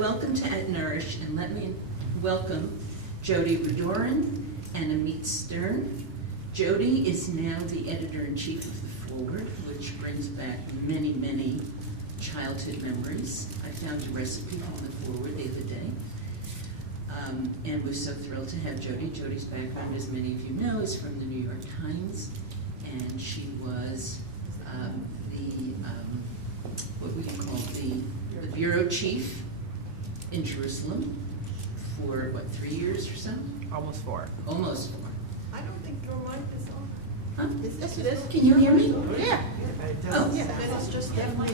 welcome to Nourish, and let me welcome Jodi Rudoren and Amit Stern. Jodi is now the editor-in-chief of The Forward, which brings back many, many childhood memories. I found a recipe from The Forward the other day, and we're so thrilled to have Jodi. Jodi's background, as many of you know, is from the New York Times, and she was what we call the bureau chief in Jerusalem for, 3 years or so? Almost 4. Almost 4. I don't think your mic is on. Huh? Yes, it is. Can you hear me? Yeah. Oh, yeah. Then it's just that mic.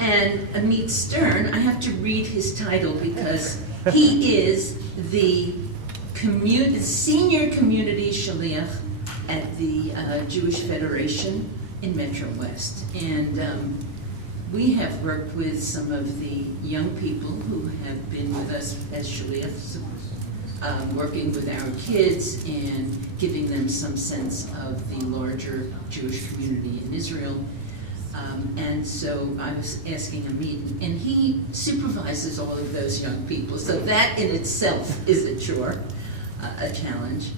And Amit Stern, I have to read his title because he is the senior community Shaliach at the Jewish Federation in MetroWest. And we have worked with some of the young people who have been with us as Shaliachs, working with our kids and giving them some sense of the larger Jewish community in Israel. And so I was asking Amit, and he supervises all of those young people, so that in itself is a chore, a challenge.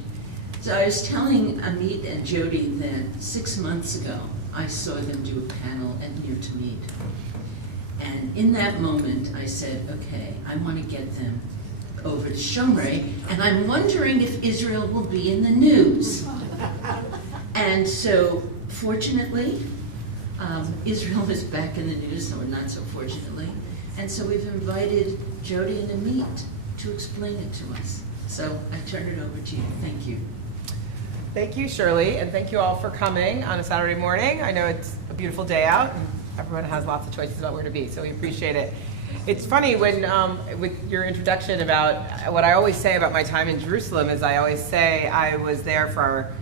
So I was telling Amit and Jodi that 6 months ago, I saw them do a panel at Near to Meet. And in that moment, I said, okay, I want to get them over to Shomrei, and I'm wondering if Israel will be in the news. And so, fortunately, Israel is back in the news, or not so fortunately. And so we've invited Jodi and Amit to explain it to us. So I turn it over to you. Thank you. Thank you, Shirley, and thank you all for coming on a Saturday morning. I know it's a beautiful day out, and everyone has lots of choices about where to be, so we appreciate it. It's funny when, with your introduction about what I always say about my time in Jerusalem is I always say I was there for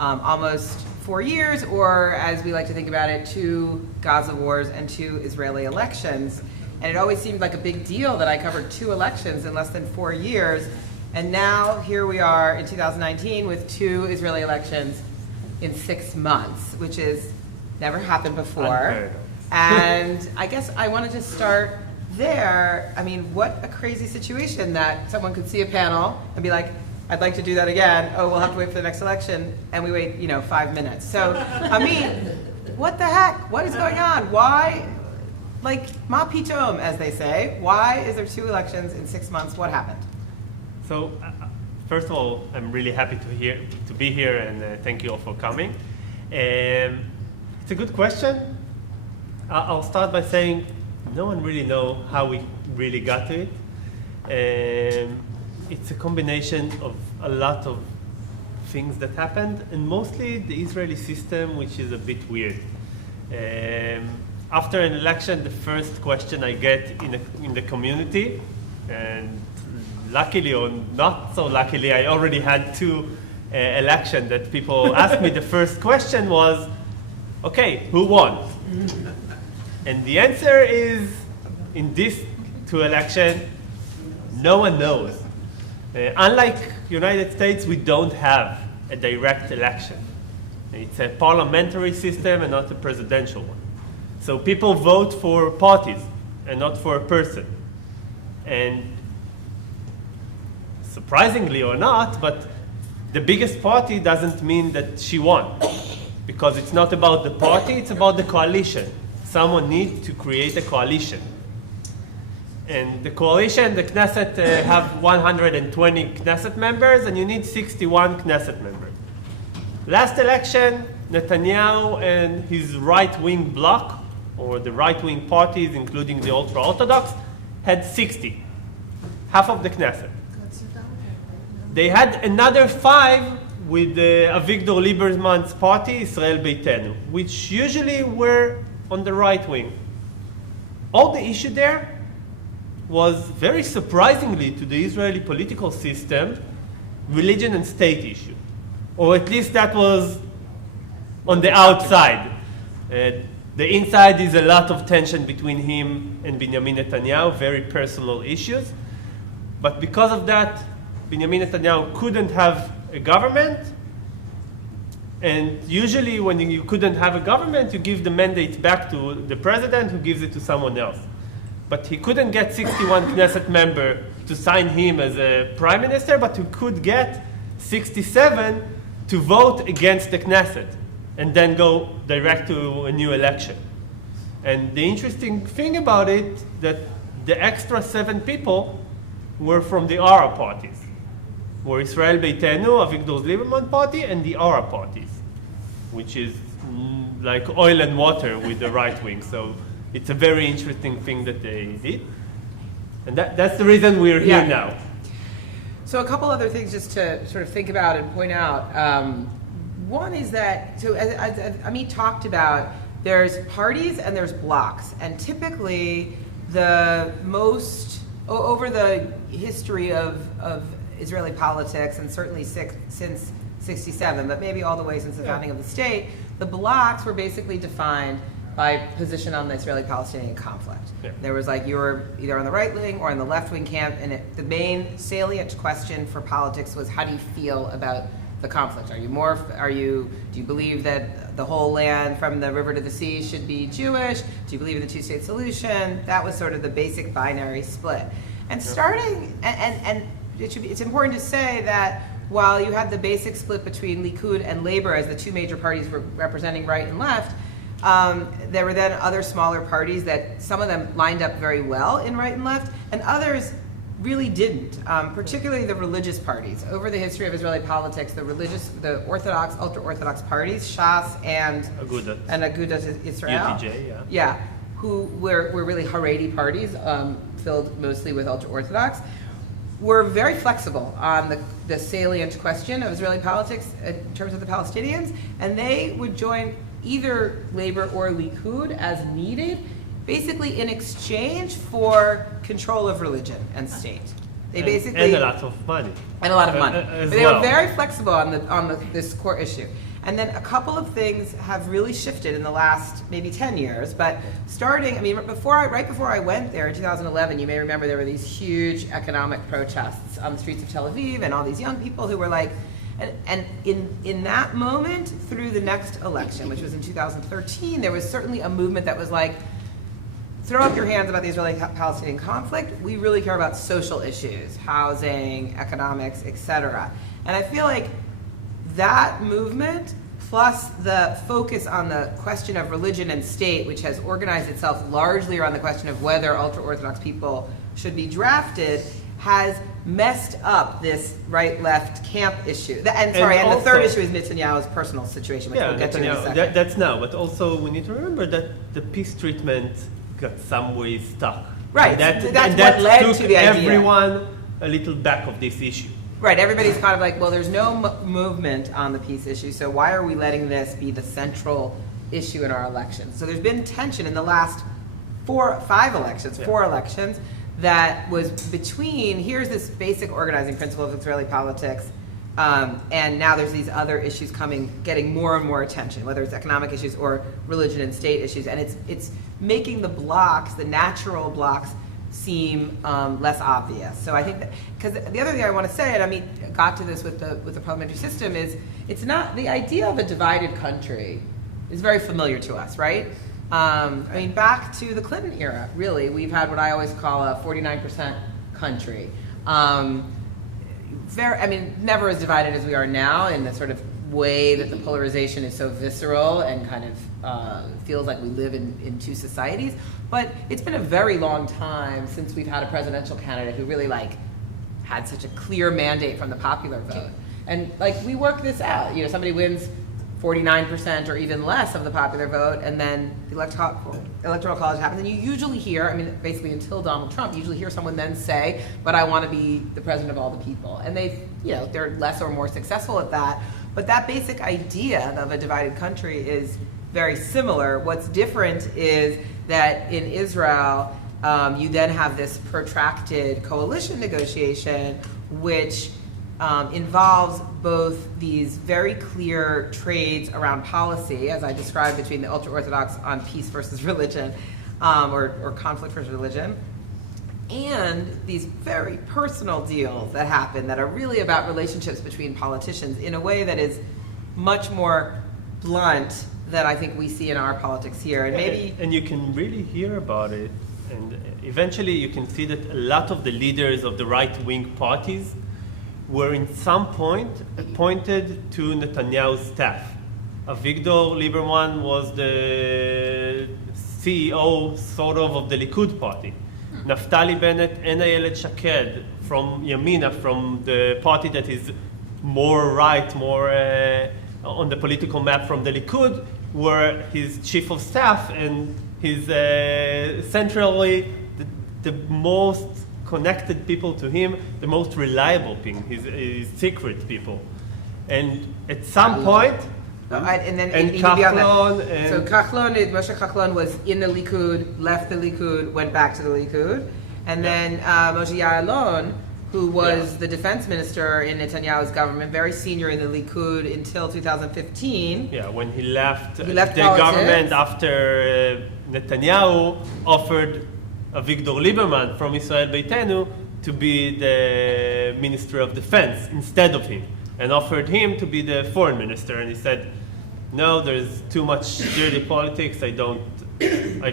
almost 4 years, or as we like to think about it, 2 Gaza wars and 2 Israeli elections. And it always seemed like a big deal that I covered 2 elections in less than 4 years. And now here we are in 2019 with 2 Israeli elections in 6 months, which has never happened before. And I guess I wanted to start there. I mean, what a crazy situation that someone could see a panel and be like, I'd like to do that again. Oh, we'll have to wait for the next election. And we wait, 5 minutes. So, I mean, what the heck? What is going on? Why, ma pitom, as they say, why is there 2 elections in 6 months? What happened? So, first of all, I'm really happy to be here, and thank you all for coming. It's a good question. I'll start by saying no one really knows how we really got to it. It's a combination of a lot of things that happened, and mostly the Israeli system, which is a bit weird. After an election, the first question I get in the community, and luckily or not so luckily, I already had 2 elections that people asked me. The first question was, okay, who won? And the answer is, in these 2 elections, no one knows. Unlike United States, we don't have a direct election. It's a parliamentary system and not a presidential one. So people vote for parties and not for a person. And surprisingly or not, but the biggest party doesn't mean that she won. Because it's not about the party, it's about the coalition. Someone needs to create a coalition. And the coalition, the Knesset have 120 Knesset members, and you need 61 Knesset members. Last election, Netanyahu and his right-wing bloc, or the right-wing parties, including the ultra-Orthodox, had 60, half of the Knesset. They had another 5 with Avigdor Lieberman's party, Israel Beitenu, which usually were on the right wing. All the issue there was, very surprisingly to the Israeli political system, religion and state issue. Or at least that was on the outside. The inside is a lot of tension between him and Benjamin Netanyahu, very personal issues. But because of that, Benjamin Netanyahu couldn't have a government. And usually when you couldn't have a government, you give the mandate back to the president, who gives it to someone else. but he couldn't get 61 Knesset member to sign him as a prime minister, but he could get 67 to vote against the Knesset and then go direct to a new election. And the interesting thing about it, that the extra 7 people were from the ARA parties, were Israel Beitenu, Avigdor Lieberman party, and the ARA parties, which is like oil and water with the right wing. So it's a very interesting thing that they did. And that's the reason we're here now. So a couple other things just to sort of think about and point out. One is that, so as Amit talked about, there's parties and there's blocks. And typically the most, over the history of Israeli politics, and certainly since 67, but maybe all the way since the founding of the state, the blocks were basically defined by position on the Israeli-Palestinian conflict. Yeah. There was like, you were either on the right wing or on the left wing camp, and the main salient question for politics was, how do you feel about the conflict? Do you believe that the whole land from the river to the sea should be Jewish? Do you believe in the two-state solution? That was sort of the basic binary split. And starting, and it's important to say that while you had the basic split between Likud and Labor as the two major parties representing right and left, there were then other smaller parties that some of them lined up very well in right and left, and others really didn't, particularly the religious parties. Over the history of Israeli politics, the Orthodox, ultra-Orthodox parties, Shas and Agudat Israel, UTJ, who were really Haredi parties, filled mostly with ultra-Orthodox, were very flexible on the salient question of Israeli politics in terms of the Palestinians, and they would join either Labor or Likud as needed, basically in exchange for control of religion and state. They basically and a lot of money. And a lot of money. But they well. were very flexible on this core issue. And then a couple of things have really shifted in the last maybe 10 years. But starting, I mean, right before I went there in 2011, you may remember there were these huge economic protests on the streets of Tel Aviv, and all these young people who were like, and in that moment, through the next election, which was in 2013, there was certainly a movement that was like, throw up your hands about the Israeli-Palestinian conflict. We really care about social issues, housing, economics, etc. And I feel like that movement, plus the focus on the question of religion and state, which has organized itself largely around the question of whether ultra-Orthodox people should be drafted, has messed up this right-left camp issue. And the third issue is Netanyahu's personal situation, which we'll get to in a second. That's now, but also we need to remember that the peace treatment got some way stuck. Right, That's what led to the idea. Everyone a little back of this issue. Right, everybody's kind of like, well, there's no movement on the peace issue, so why are we letting this be the central issue in our elections? So there's been tension in the last four elections, that was between, here's this basic organizing principle of Israeli politics, and now there's these other issues getting more and more attention, whether it's economic issues or religion and state issues, and it's making the natural blocks, seem less obvious. So I think that, because the other thing I want to say, and I mean, got to this with the parliamentary system, is it's not, the idea of a divided country is very familiar to us, right? I mean, back to the Clinton era, really, we've had what I always call a 49% country. Never as divided as we are now, in the sort of way that the polarization is so visceral and kind of feels like we live in two societies. But it's been a very long time since we've had a presidential candidate who really had such a clear mandate from the popular vote. And we work this out. Somebody wins 49% or even less of the popular vote, and then the electoral college happens, and you usually hear, basically until Donald Trump, you usually hear someone then say, but I want to be the president of all the people. And they're less or more successful at that. But that basic idea of a divided country is very similar. What's different is that in Israel, you then have this protracted coalition negotiation, which involves both these very clear trades around policy, as I described, between the ultra-Orthodox on peace versus religion, or conflict versus religion, and these very personal deals that happen that are really about relationships between politicians in a way that is much more blunt than I think we see in our politics here. And you can really hear about it And eventually you can see that a lot of the leaders of the right-wing parties were in some point appointed to Netanyahu's staff. Avigdor Lieberman was the CEO, sort of the Likud party. Naftali Bennett and Ayelet Shaked from Yamina, from the party that is more right, more on the political map from the Likud, were his chief of staff and his centrally the most connected people to him, the most reliable people, his secret people. And at some point, And then and even beyond that. Kahlon and- So Moshe Kahlon was in the Likud, left the Likud, went back to the Likud, and then Moshe Ya'alon, who was the defense minister in Netanyahu's government, very senior in the Likud until 2015. Yeah, when he left the politics. government after Netanyahu offered Avigdor Lieberman from Israel Beitenu to be the Minister of Defense instead of him, and offered him to be the foreign minister, and he said, no, there's too much dirty politics, I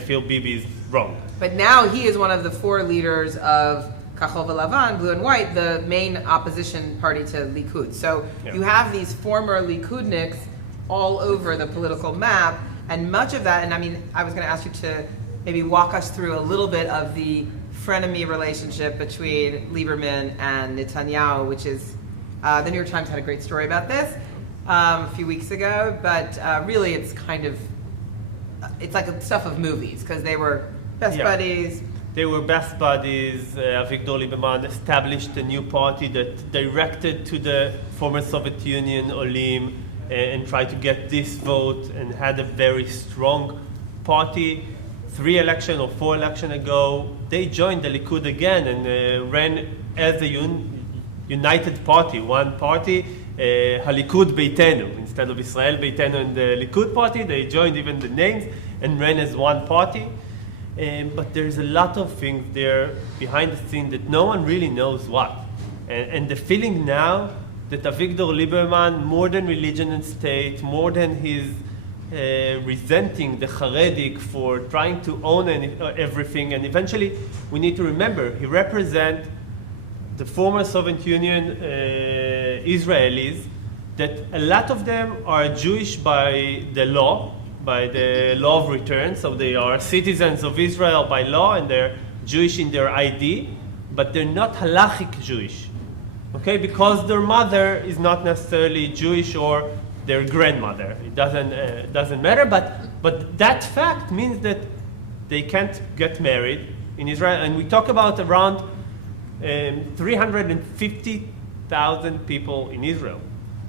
feel Bibi is wrong. But now he is one of the four leaders of Kahol V'Lavan, Blue and White, the main opposition party to Likud. So Yeah. you have these former Likudniks all over the political map, and much of that, and I mean, I was going to ask you to maybe walk us through a little bit of the frenemy relationship between Lieberman and Netanyahu, which is, the New York Times had a great story about this a few weeks ago, but really it's kind of, it's like stuff of movies, because they were best Yeah. buddies. They were best buddies. Avigdor Lieberman established a new party that directed to the former Soviet Union Olim and tried to get this vote, and had a very strong party. 3 election or 4 election ago, they joined the Likud again and ran as a united party, one party, Halikud Beitenu. Instead of Israel Beitenu and the Likud party, they joined even the names and ran as one party. But there's a lot of things there behind the scene that no one really knows what. And the feeling now that Avigdor Lieberman, more than religion and state, more than his resenting the Haredik for trying to own everything, and eventually we need to remember, he represents the former Soviet Union Israelis, that a lot of them are Jewish by the law of return, so they are citizens of Israel by law and they're Jewish in their ID, but they're not halachic Jewish, okay? Because their mother is not necessarily Jewish or their grandmother. It doesn't matter, but that fact means that they can't get married in Israel, and we talk about around 350,000 people in Israel.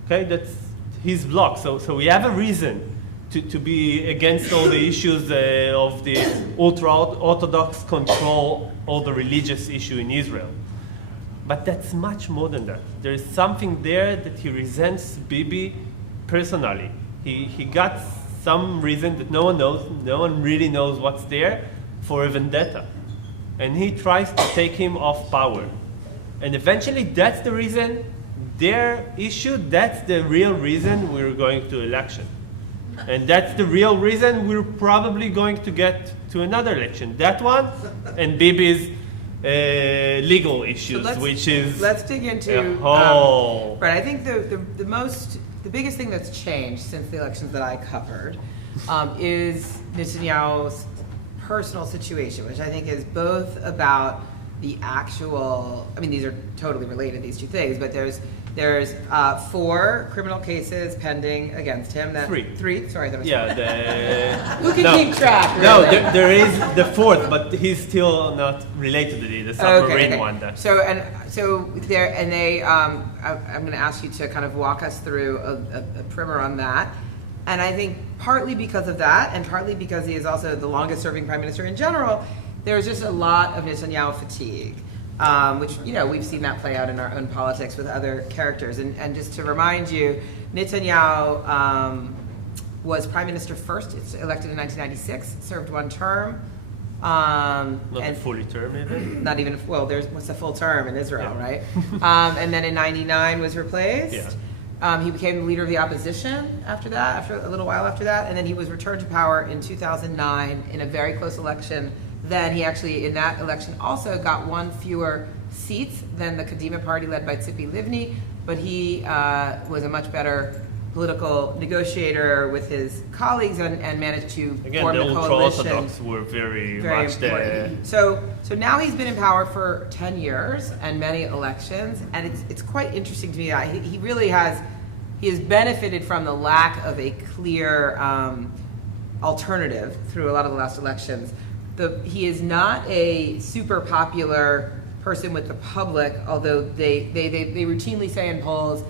Okay, that's his block. So we have a reason to be against all the issues of the ultra-Orthodox control, all the religious issue in Israel. But that's much more than that. There is something there that he resents Bibi personally. He got some reason that no one knows, no one really knows what's there, for a vendetta. And he tries to take him off power. And eventually that's the reason, their issue, that's the real reason we're going to election. And that's the real reason we're probably going to get to another election. That one and Bibi's legal issues, which is... Let's dig into... right, I think the biggest thing that's changed since the elections that I covered is Netanyahu's personal situation, which I think is both about the actual, I mean, these are totally related, these two things, but there's 4 criminal cases pending against him. Three? Sorry, that was Who can keep track, really? No, there is the 4th, but he's still not related to the submarine one. I'm going to ask you to kind of walk us through a primer on that. And I think partly because of that, and partly because he is also the longest serving prime minister in general, there's just a lot of Netanyahu fatigue, which, we've seen that play out in our own politics with other characters. And just to remind you, Netanyahu was prime minister first, elected in 1996, served 1 term. Not a fully term, even? Not even, what's a full term in Israel, right? And then in 99 was replaced. Yeah. He became the leader of the opposition after that, after a little while after that, and then he was returned to power in 2009 in a very close election, then he actually, in that election, also got one fewer seats than the Kadima party led by Tzipi Livni, but he was a much better political negotiator with his colleagues and managed to Again, form the a coalition. ultra-Orthodox were very much important. So now he's been in power for 10 years and many elections, and it's quite interesting to me that he really has benefited from the lack of a clear alternative through a lot of the last elections. He is not a super popular person with the public, although they routinely say in polls,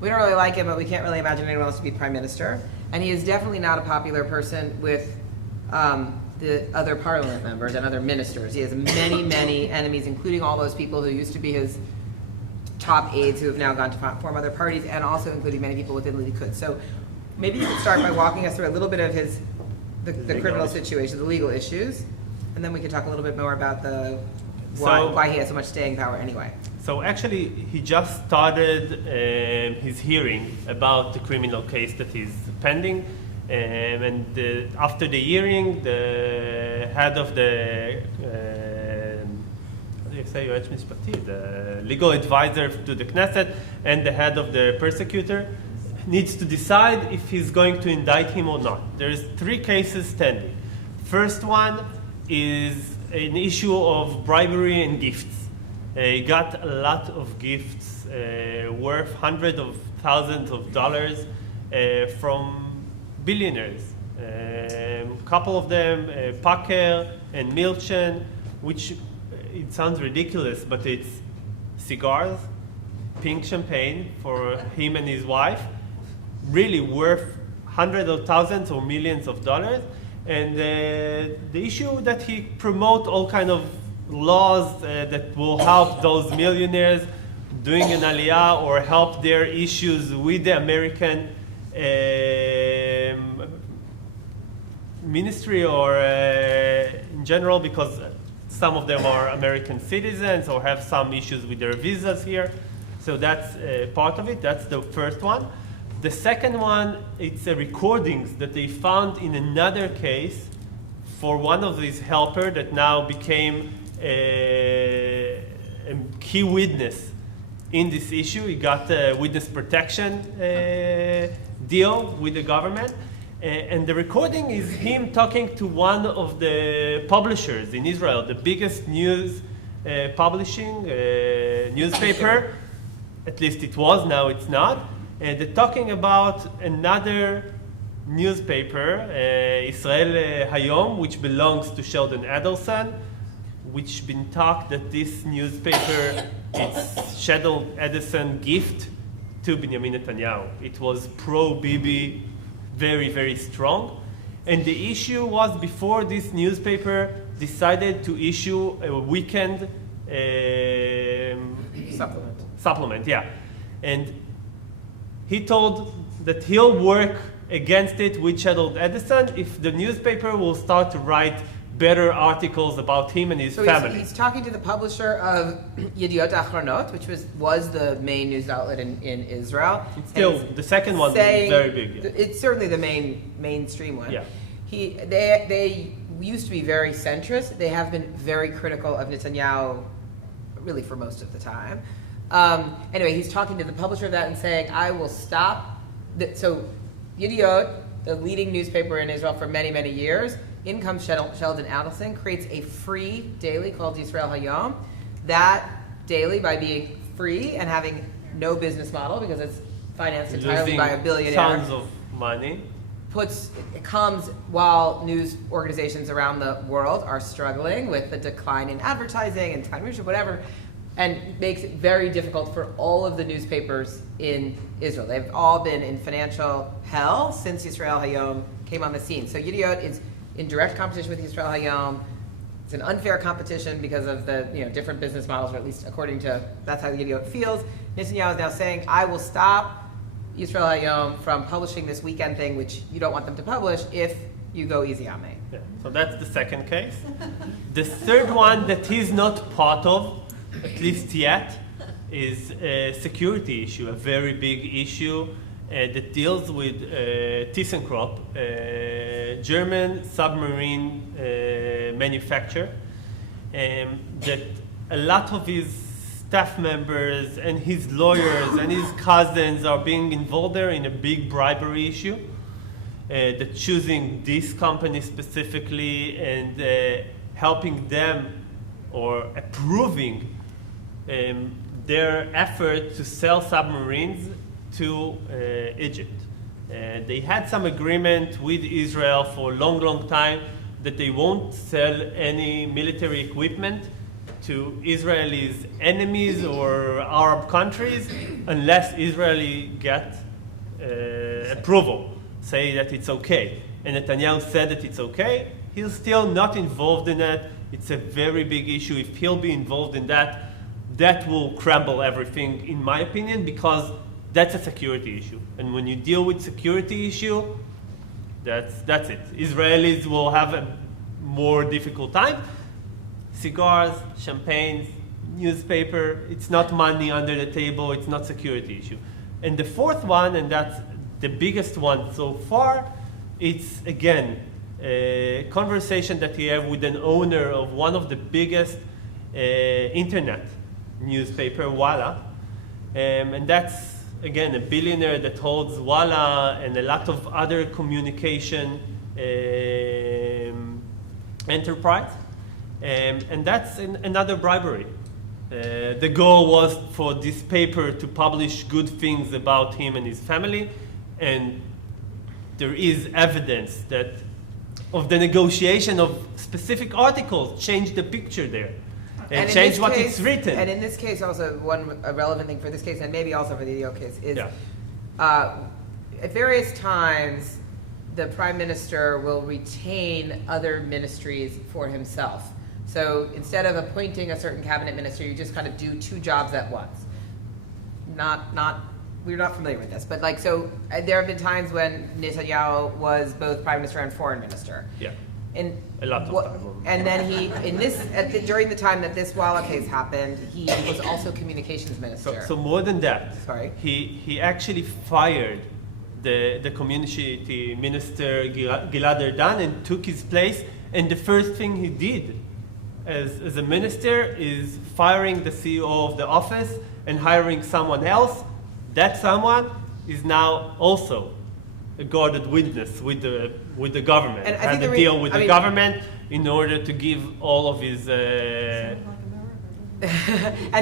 we don't really like him, but we can't really imagine anyone else to be prime minister. And he is definitely not a popular person with the other parliament members and other ministers. He has many, many enemies, including all those people who used to be his top aides who have now gone to form other parties, and also including many people within Likud. So maybe you could start by walking us through a little bit of the criminal situation, the legal issues, and then we can talk a little bit more about why he has so much staying power anyway. So actually, he just started his hearing about the criminal case that is pending, and after the hearing, the head of the the legal advisor to the Knesset and the head of the prosecutor needs to decide if he's going to indict him or not. There's 3 cases standing. First one is an issue of bribery and gifts. He got a lot of gifts worth hundreds of thousands of dollars from billionaires. A couple of them, Packer and Milchen, which it sounds ridiculous, but it's cigars, pink champagne for him and his wife, really worth hundreds of thousands or millions of dollars. And the issue that he promote all kind of laws that will help those millionaires doing an aliyah or help their issues with the American ministry or in general, because some of them are American citizens or have some issues with their visas here. So that's part of it. That's the first one. The second one, it's recordings that they found in another case for one of these helpers that now became a key witness in this issue. He got a witness protection deal with the government. And the recording is him talking to one of the publishers in Israel, the biggest news publishing newspaper. At least it was, now it's not. They're talking about another newspaper, Israel Hayom, which belongs to Sheldon Adelson, which been talked that this newspaper is Sheldon Adelson gift to Benjamin Netanyahu. It was pro-Bibi, very, very strong. And the issue was before this newspaper decided to issue a weekend supplement, yeah. And he told that he'll work against it with Sheldon Adelson if the newspaper will start to write better articles about him and his family. So he's talking to the publisher of Yediot Achronot, which was the main news outlet in Israel. It's still, the second one is very big. Yeah. It's certainly the mainstream one. Yeah. They used to be very centrist. They have been very critical of Netanyahu, really for most of the time. Anyway, he's talking to the publisher of that and saying, I will stop. So Yediot, the leading newspaper in Israel for many, many years, in comes Sheldon Adelson, creates a free daily called Yisrael Hayom. That daily, by being free and having no business model because it's financed entirely by a billionaire, tons of money, it comes while news organizations around the world are struggling with the decline in advertising and time readership, whatever, and makes it very difficult for all of the newspapers in Israel. They've all been in financial hell since Yisrael Hayom came on the scene. So Yediot is in direct competition with Yisrael Hayom. It's an unfair competition because of the different business models, or at least according to, that's how Yediot feels. Netanyahu is now saying, I will stop Yisrael Hayom from publishing this weekend thing, which you don't want them to publish, if you go easy on me. Yeah. So that's the second case. The third one that he's not part of, at least yet, is a security issue, a very big issue that deals with ThyssenKrupp, German submarine manufacture, that a lot of his staff members and his lawyers and his cousins are being involved there in a big bribery issue, that choosing this company specifically and helping them or approving their effort to sell submarines to Egypt. They had some agreement with Israel for a long, long time that they won't sell any military equipment to Israelis' enemies or Arab countries unless Israeli get approval, say that it's okay. And Netanyahu said that it's okay. He's still not involved in it. It's a very big issue. If he'll be involved in that, that will crumble everything, in my opinion, because that's a security issue. And when you deal with security issue, that's it. Israelis will have a more difficult time. Cigars, champagnes, newspaper, it's not money under the table, it's not security issue. And the fourth one, and that's the biggest one so far, it's again a conversation that he had with an owner of one of the biggest internet newspaper, Walla. And that's, again, a billionaire that holds Walla and a lot of other communication enterprise. And that's another bribery. The goal was for this paper to publish good things about him and his family, and there is evidence that of the negotiation of specific articles changed the picture there and changed what it's written. And in this case, also a relevant thing for this case, and maybe also for the EO case, is at various times the prime minister will retain other ministries for himself. So instead of appointing a certain cabinet minister, you just kind of do two jobs at once. We're not familiar with this, but like, so there have been times when Netanyahu was both prime minister and foreign minister. Yeah. And a lot of time. And then during the time that this Walla case happened, he was also communications minister. So more than that, sorry, he actually fired the community minister Gilad Erdan and took his place. And the first thing he did as a minister is firing the CEO of the office and hiring someone else. That someone is now also a guarded witness with the government. And had to deal with the government in order to give all of his. And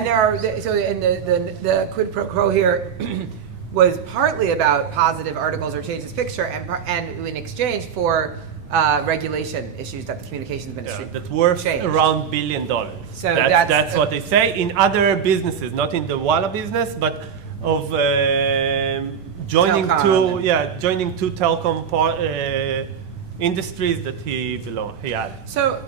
there are the quid pro quo here was partly about positive articles or change this picture, and in exchange for regulation issues that the communications ministry that worth changed. around $1 billion. So that's what they say in other businesses, not in the Walla business, but of joining two telecom industries that he had. So,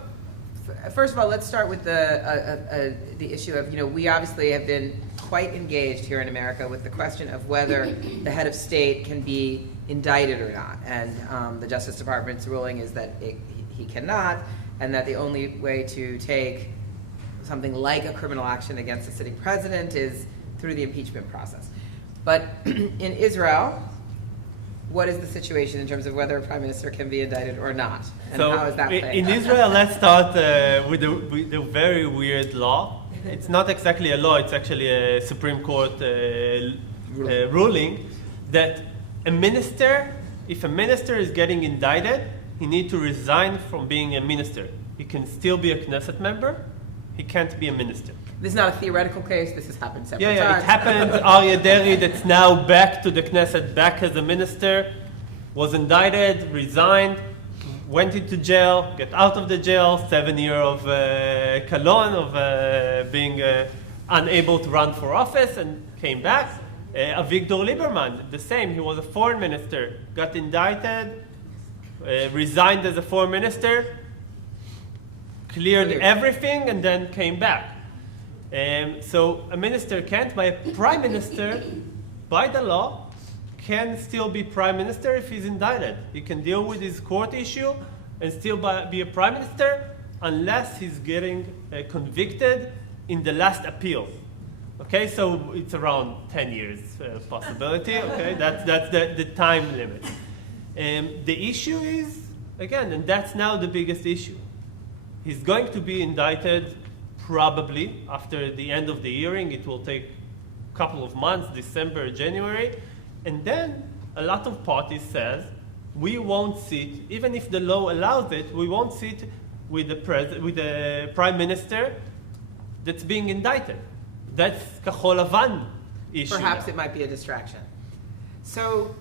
first of all, let's start with the issue of, we obviously have been quite engaged here in America with the question of whether the head of state can be indicted or not. And the Justice Department's ruling is that he cannot, and that the only way to take something like a criminal action against a sitting president is through the impeachment process. But in Israel, what is the situation in terms of whether a prime minister can be indicted or not? And how is that playing in out? Israel, let's start with a very weird law. It's not exactly a law, it's actually a Supreme Court ruling that if a minister is getting indicted, he needs to resign from being a minister. He can still be a Knesset member, he can't be a minister. This is not a theoretical case, this has happened several times. Yeah, it happened. Aryeh Deri, that's now back to the Knesset, back as a minister, was indicted, resigned, went into jail, get out of the jail, 7 years of kalon, of being unable to run for office, and came back. Avigdor Lieberman, the same. He was a foreign minister, got indicted, resigned as a foreign minister, cleared everything, and then came back. So a minister can't, but a prime minister, by the law, can still be prime minister if he's indicted. He can deal with his court issue and still be a prime minister unless he's getting convicted in the last appeal. Okay, so it's around 10 years possibility. Okay, that's the time limit. The issue is, again, and that's now the biggest issue. He's going to be indicted probably after the end of the hearing. It will take a couple of months, December, January. And then a lot of parties says, we won't sit, even if the law allows it, we won't sit with the prime minister that's being indicted. That's Kahol Lavan issue. Perhaps now. it might be a distraction. So,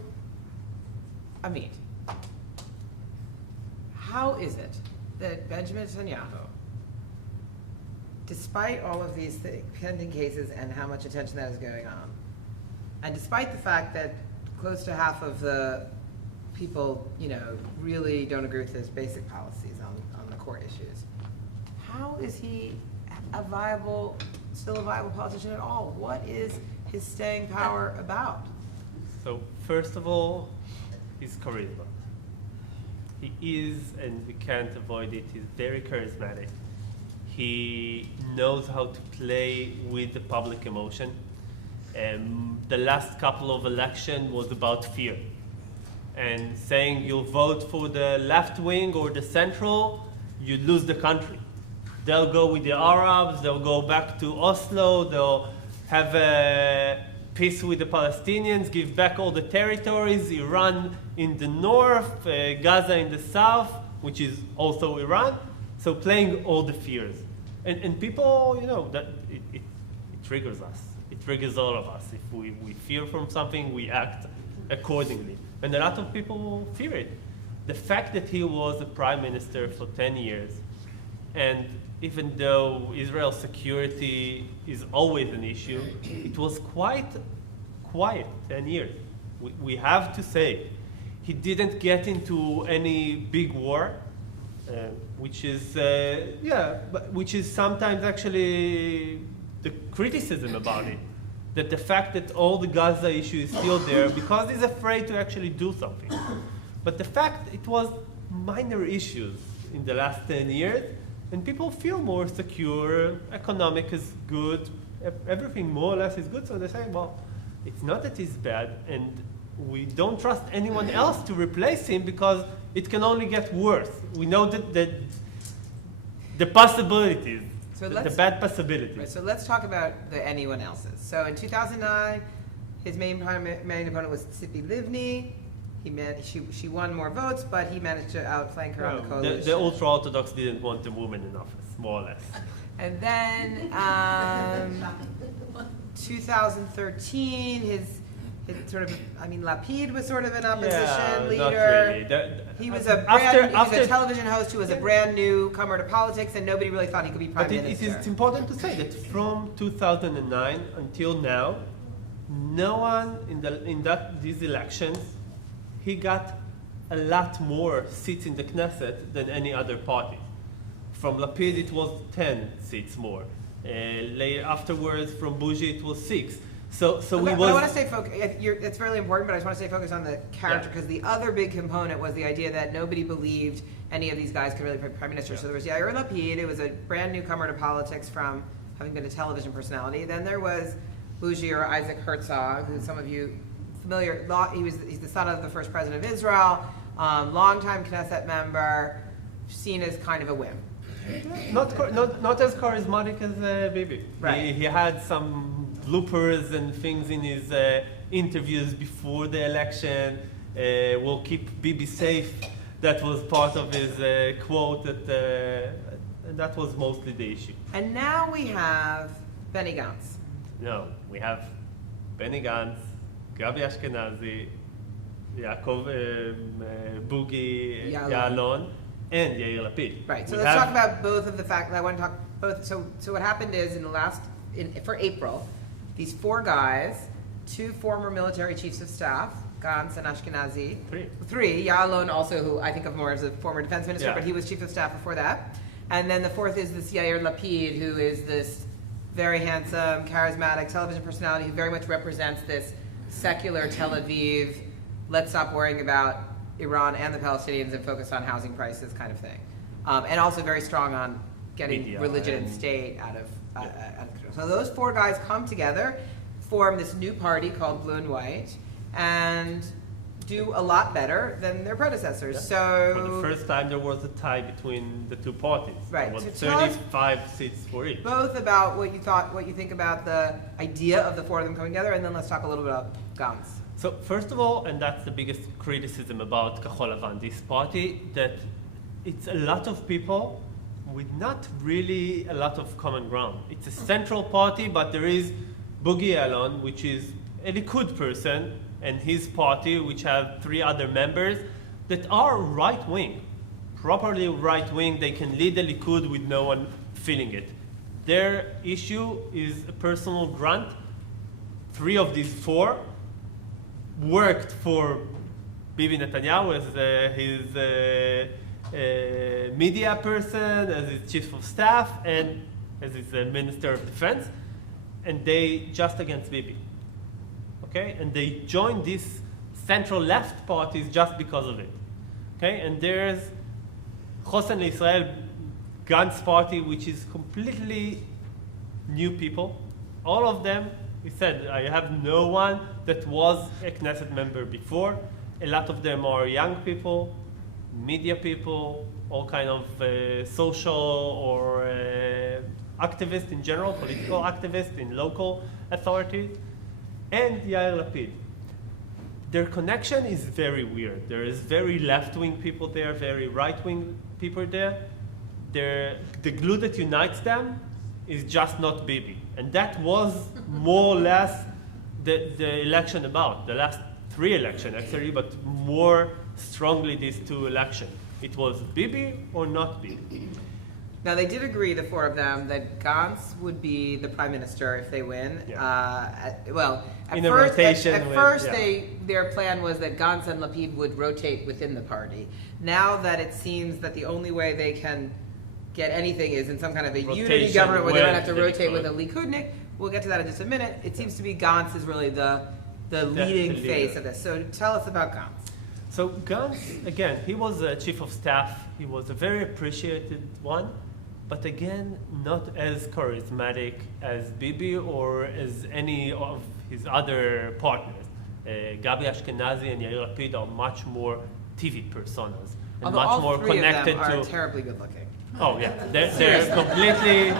Amit, how is it that Benjamin Netanyahu, despite all of these pending cases and how much attention that is going on, and despite the fact that close to half of the people, really don't agree with his basic policies on the core issues, how is he still a viable politician at all? What is his staying power about? So first of all, his charisma. He is, and we can't avoid it, he's very charismatic. He knows how to play with the public emotion. The last couple of elections was about fear. And saying you'll vote for the left wing or the central, you lose the country. They'll go with the Arabs, they'll go back to Oslo, they'll have a peace with the Palestinians, give back all the territories, Iran in the north, Gaza in the south, which is also Iran. So playing all the fears. And people, that it triggers us. It triggers all of us. If we fear from something, we act accordingly. And a lot of people fear it. The fact that he was a prime minister for 10 years, and even though Israel's security is always an issue, it was quite quiet 10 years. We have to say, he didn't get into any big war, which is sometimes actually the criticism about it. That the fact that all the Gaza issue is still there because he's afraid to actually do something. But the fact it was minor issues in the last 10 years, and people feel more secure, economic is good, everything more or less is good, so they say, well, it's not that he's bad, and we don't trust anyone else to replace him because it can only get worse. We know that the possibilities, the bad possibilities. Right, so let's talk about the anyone else's. So in 2009, his main opponent was Tzipi Livni. She won more votes, but he managed to outflank her on the coalition. The ultra-Orthodox didn't want a woman in office, more or less. And then 2013, his sort of, Lapid was sort of an opposition leader. Not really. He was a television host who was a brand newcomer to politics, and nobody really thought he could be prime minister. It is important to say that from 2009 until now, no one in these elections, he got a lot more seats in the Knesset than any other party. From Lapid it was 10 seats more. Later afterwards from Bougie it was 6. So I want to stay focused. It's really important, but I just want to stay focused on the character because the other big component was the idea that nobody believed any of these guys could really be prime minister. Yeah. So there was Yair Lapid, who was a brand newcomer to politics from having been a television personality. Then there was Bougie or Isaac Herzog, who some of you familiar. He's the son of the first president of Israel, longtime Knesset member, seen as kind of a whim. Not as charismatic as Bibi. Right. He had some bloopers and things in his interviews before the election. We'll keep Bibi safe. That was part of his quote. And that was mostly the issue. And now we have Benny Gantz. No, we have Benny Gantz, Gabi Ashkenazi, Yaakov Boogie Ya'alon, and Yair Lapid. Right. So let's talk about both of the facts. I want to talk both. So what happened is for April, these 4 guys, 2 former military chiefs of staff, Gantz and Ashkenazi. 3. Ya'alon also, who I think of more as a former defense minister, but he was chief of staff before that. And then the 4th is this Yair Lapid, who is this very handsome, charismatic television personality who very much represents this secular Tel Aviv, let's stop worrying about Iran and the Palestinians and focus on housing prices kind of thing. And also very strong on getting media religion and state out of control. So those 4 guys come together, form this new party called Blue and White, and do a lot better than their predecessors. For So the first time, there was a tie between the two parties. Right. There was So tell us 35 seats for each. both about what you think about the idea of the four of them coming together, and then let's talk a little bit about Gantz. So first of all, and that's the biggest criticism about Kahol Lavan, this party, that it's a lot of people with not really a lot of common ground. It's a central party, but there is Boogie Alon, which is a Likud person, and his party, which have 3 other members that are right-wing, properly right-wing. They can lead the Likud with no one feeling it. Their issue is a personal grant. 3 of these 4 worked for Bibi Netanyahu as his media person, as his chief of staff, and as his minister of defense, and they just against Bibi. Okay, and they joined these central left parties just because of it. Okay, and there's Chosen Israel, Gantz party, which is completely new people. All of them, he said, I have no one that was a Knesset member before. A lot of them are young people, media people, all kind of social or activists in general, political activists in local authorities, and Yair Lapid. Their connection is very weird. There is very left-wing people there, very right-wing people there. The glue that unites them is just not Bibi. And that was more or less the election about, the last 3 elections actually, but more strongly these 2 elections. It was Bibi or not Bibi. Now, they did agree, the 4 of them, that Gantz would be the prime minister if they win. Yeah. At In a first, rotation at with- first yeah. their plan was that Gantz and Lapid would rotate within the party. Now that it seems that the only way they can get anything is in some kind of a unity Rotation government where they don't with have to the rotate with a Likud. Likudnik. We'll get to that in just a minute. It seems to be Gantz is really the leading the face leader. of this. So tell us about Gantz. So Gantz, again, he was a chief of staff. He was a very appreciated one, but again, not as charismatic as Bibi or as any of his other partners. Gabi Ashkenazi and Yair Lapid are much more TV personas and Although much all more 3 connected of them are to. terribly good looking. Oh yeah, they're completely.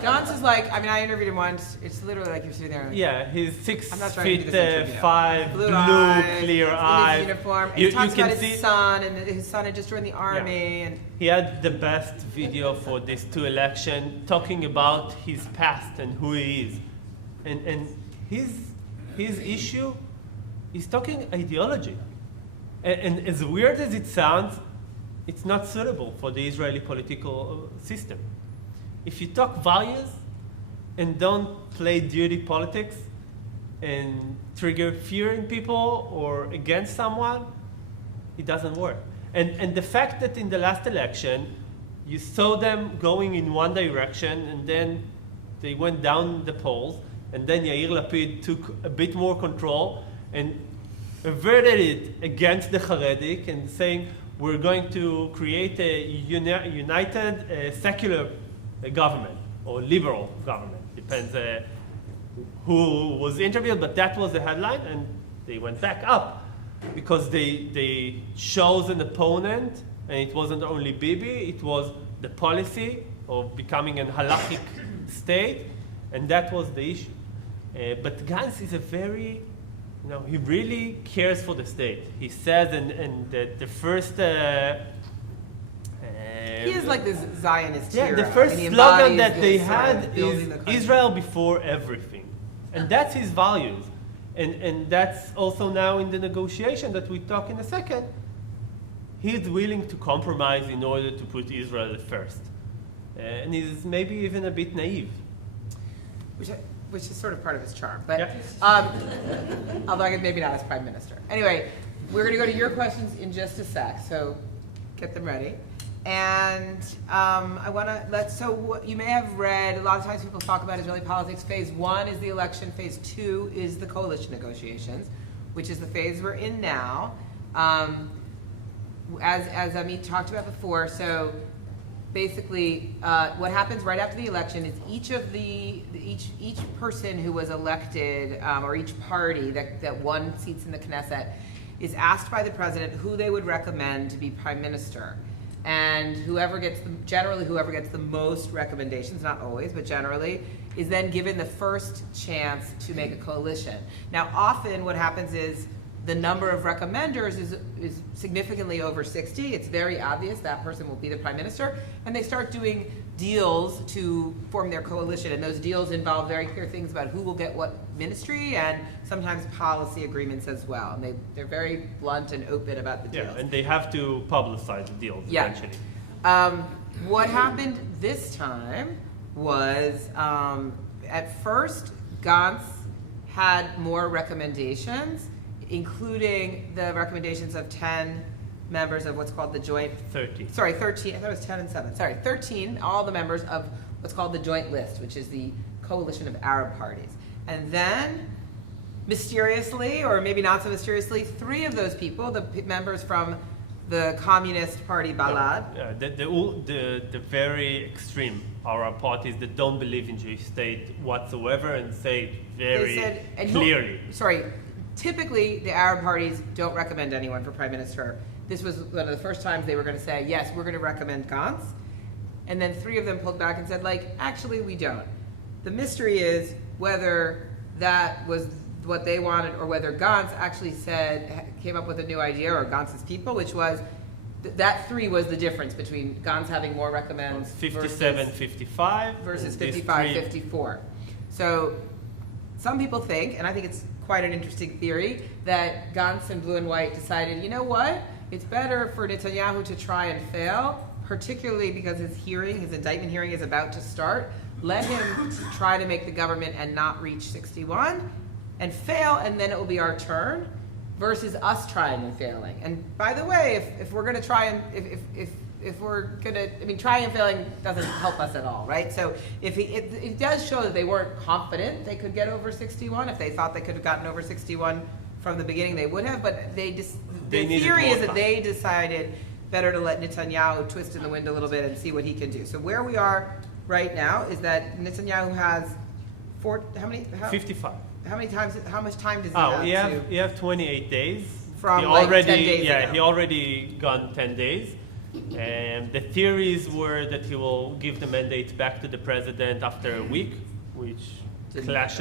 Gantz is like, I mean, I interviewed him once. It's literally like you're sitting there. Yeah, he's 6 I'm not trying to do feet this interview. 5, Blue blue, eyes, clear in eyes. his uniform. And You, he talks you can about see his son, and his son had just joined the army. And he had the best video for these 2 elections, talking about his past and who he is, and his issue is talking ideology, and as weird as it sounds, it's not suitable for the Israeli political system. If you talk values and don't play dirty politics and trigger fear in people or against someone, it doesn't work. And the fact that in the last election, you saw them going in one direction and then they went down the polls, and then Yair Lapid took a bit more control and averted it against the Haredik and saying, we're going to create a united secular government or liberal government. Depends who was interviewed, but that was the headline, and they went back up because they chose an opponent, and it wasn't only Bibi, it was the policy of becoming an halachic state, and that was the issue. But Gantz is a very, he really cares for the state. He says, and the first. he is like this Zionist Yeah, hero. the first and he slogan embodies that they this sort of had building is the country. Israel before everything. And that's his values. And that's also now in the negotiation that we talk in a second. He's willing to compromise in order to put Israel first. And he's maybe even a bit naive. Which is sort of part of his charm. But Yeah. although I guess maybe not as prime minister. Anyway, we're going to go to your questions in just a sec, so get them ready. And I want to so you may have read, a lot of times people talk about Israeli politics. Phase 1 is the election. Phase 2 is the coalition negotiations, which is the phase we're in now. As Amit talked about before, so basically what happens right after the election is each person who was elected or each party that won seats in the Knesset is asked by the president who they would recommend to be prime minister. And generally whoever gets the most recommendations, not always, but generally, is then given the first chance to make a coalition. Now, often what happens is the number of recommenders is significantly over 60. It's very obvious that person will be the prime minister. And they start doing deals to form their coalition. And those deals involve very clear things about who will get what ministry and sometimes policy agreements as well. And they're very blunt and open about the deals. Yeah, and they have to publicize the deals eventually. What happened this time was, at first, Gantz had more recommendations, including the recommendations of 10 members of what's called the joint... 13. Sorry, 13. I thought it was 10 and 7. Sorry, 13, all the members of what's called the joint list, which is the coalition of Arab parties. And then, mysteriously, or maybe not so mysteriously, 3 of those people, the members from the Communist Party Balad... The very extreme Arab parties that don't believe in Jewish state whatsoever and say very clearly... Typically, the Arab parties don't recommend anyone for prime minister. This was one of the first times they were going to say, yes, we're going to recommend Gantz. And then 3 of them pulled back and said, actually, we don't. The mystery is whether that was what they wanted or whether Gantz actually came up with a new idea, or Gantz's people, which was, that 3 was the difference between Gantz having more recommends 57-55 versus 55-54. So some people think, and I think it's quite an interesting theory, that Gantz and Blue and White decided, you know what, it's better for Netanyahu to try and fail, particularly because his indictment hearing is about to start. Let him try to make the government and not reach 61 and fail, and then it will be our turn, versus us trying and failing. And by the way, if we're going to try and, if we're going to, trying and failing doesn't help us at all, right? So it does show that they weren't confident they could get over 61. If they thought they could have gotten over 61 from the beginning, they would have. But the theory is that they decided better to let Netanyahu twist in the wind a little bit and see what he can do. So where we are right now is that Netanyahu has 55. How much time does he have? He have 28 days. From 10 days ago. He already gone 10 days. And the theories were that he will give the mandate back to the president after a week, which clashed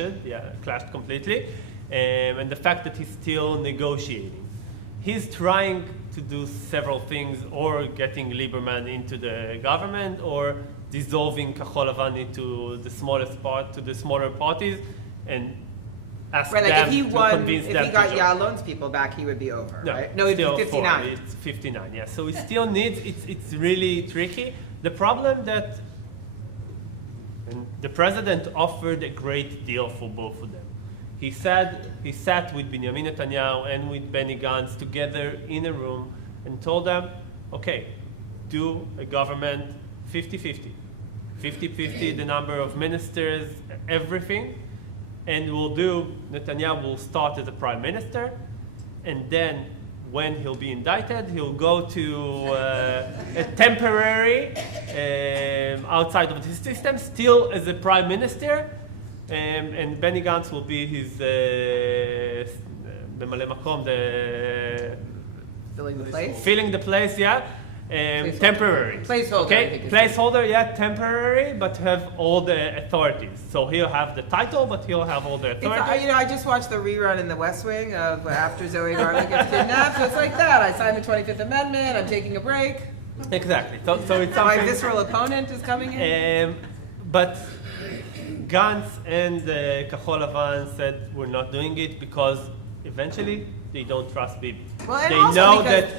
completely. And the fact that he's still negotiating. He's trying to do several things, or getting Lieberman into the government, or dissolving Kahol Lavan into the smaller parties, and ask them to convince them. If he got Yalon's people back, he would be over, right? No, it'd be 59. It's 59, yeah. So he still needs, it's really tricky. The problem that the president offered a great deal for both of them. He sat with Benjamin Netanyahu and with Benny Gantz together in a room and told them, okay, do a government 50-50. 50-50, the number of ministers, everything. And Netanyahu will start as a prime minister, and then when he'll be indicted, he'll go to a temporary outside of the system, still as a prime minister, and Benny Gantz will be his ממלא מקום, filling the place, yeah. Temporary. Placeholder. Okay, placeholder, yeah, temporary, but have all the authorities. So he'll have the title, but he'll have all the authorities. I just watched the rerun in the West Wing of after Zoe Garland gets kidnapped. So it's like that. I signed the 25th Amendment. I'm taking a break. Exactly. So it's something. My visceral opponent is coming in. But Gantz and Kahol Lavan said we're not doing it because eventually they don't trust Bibi. Well, they know that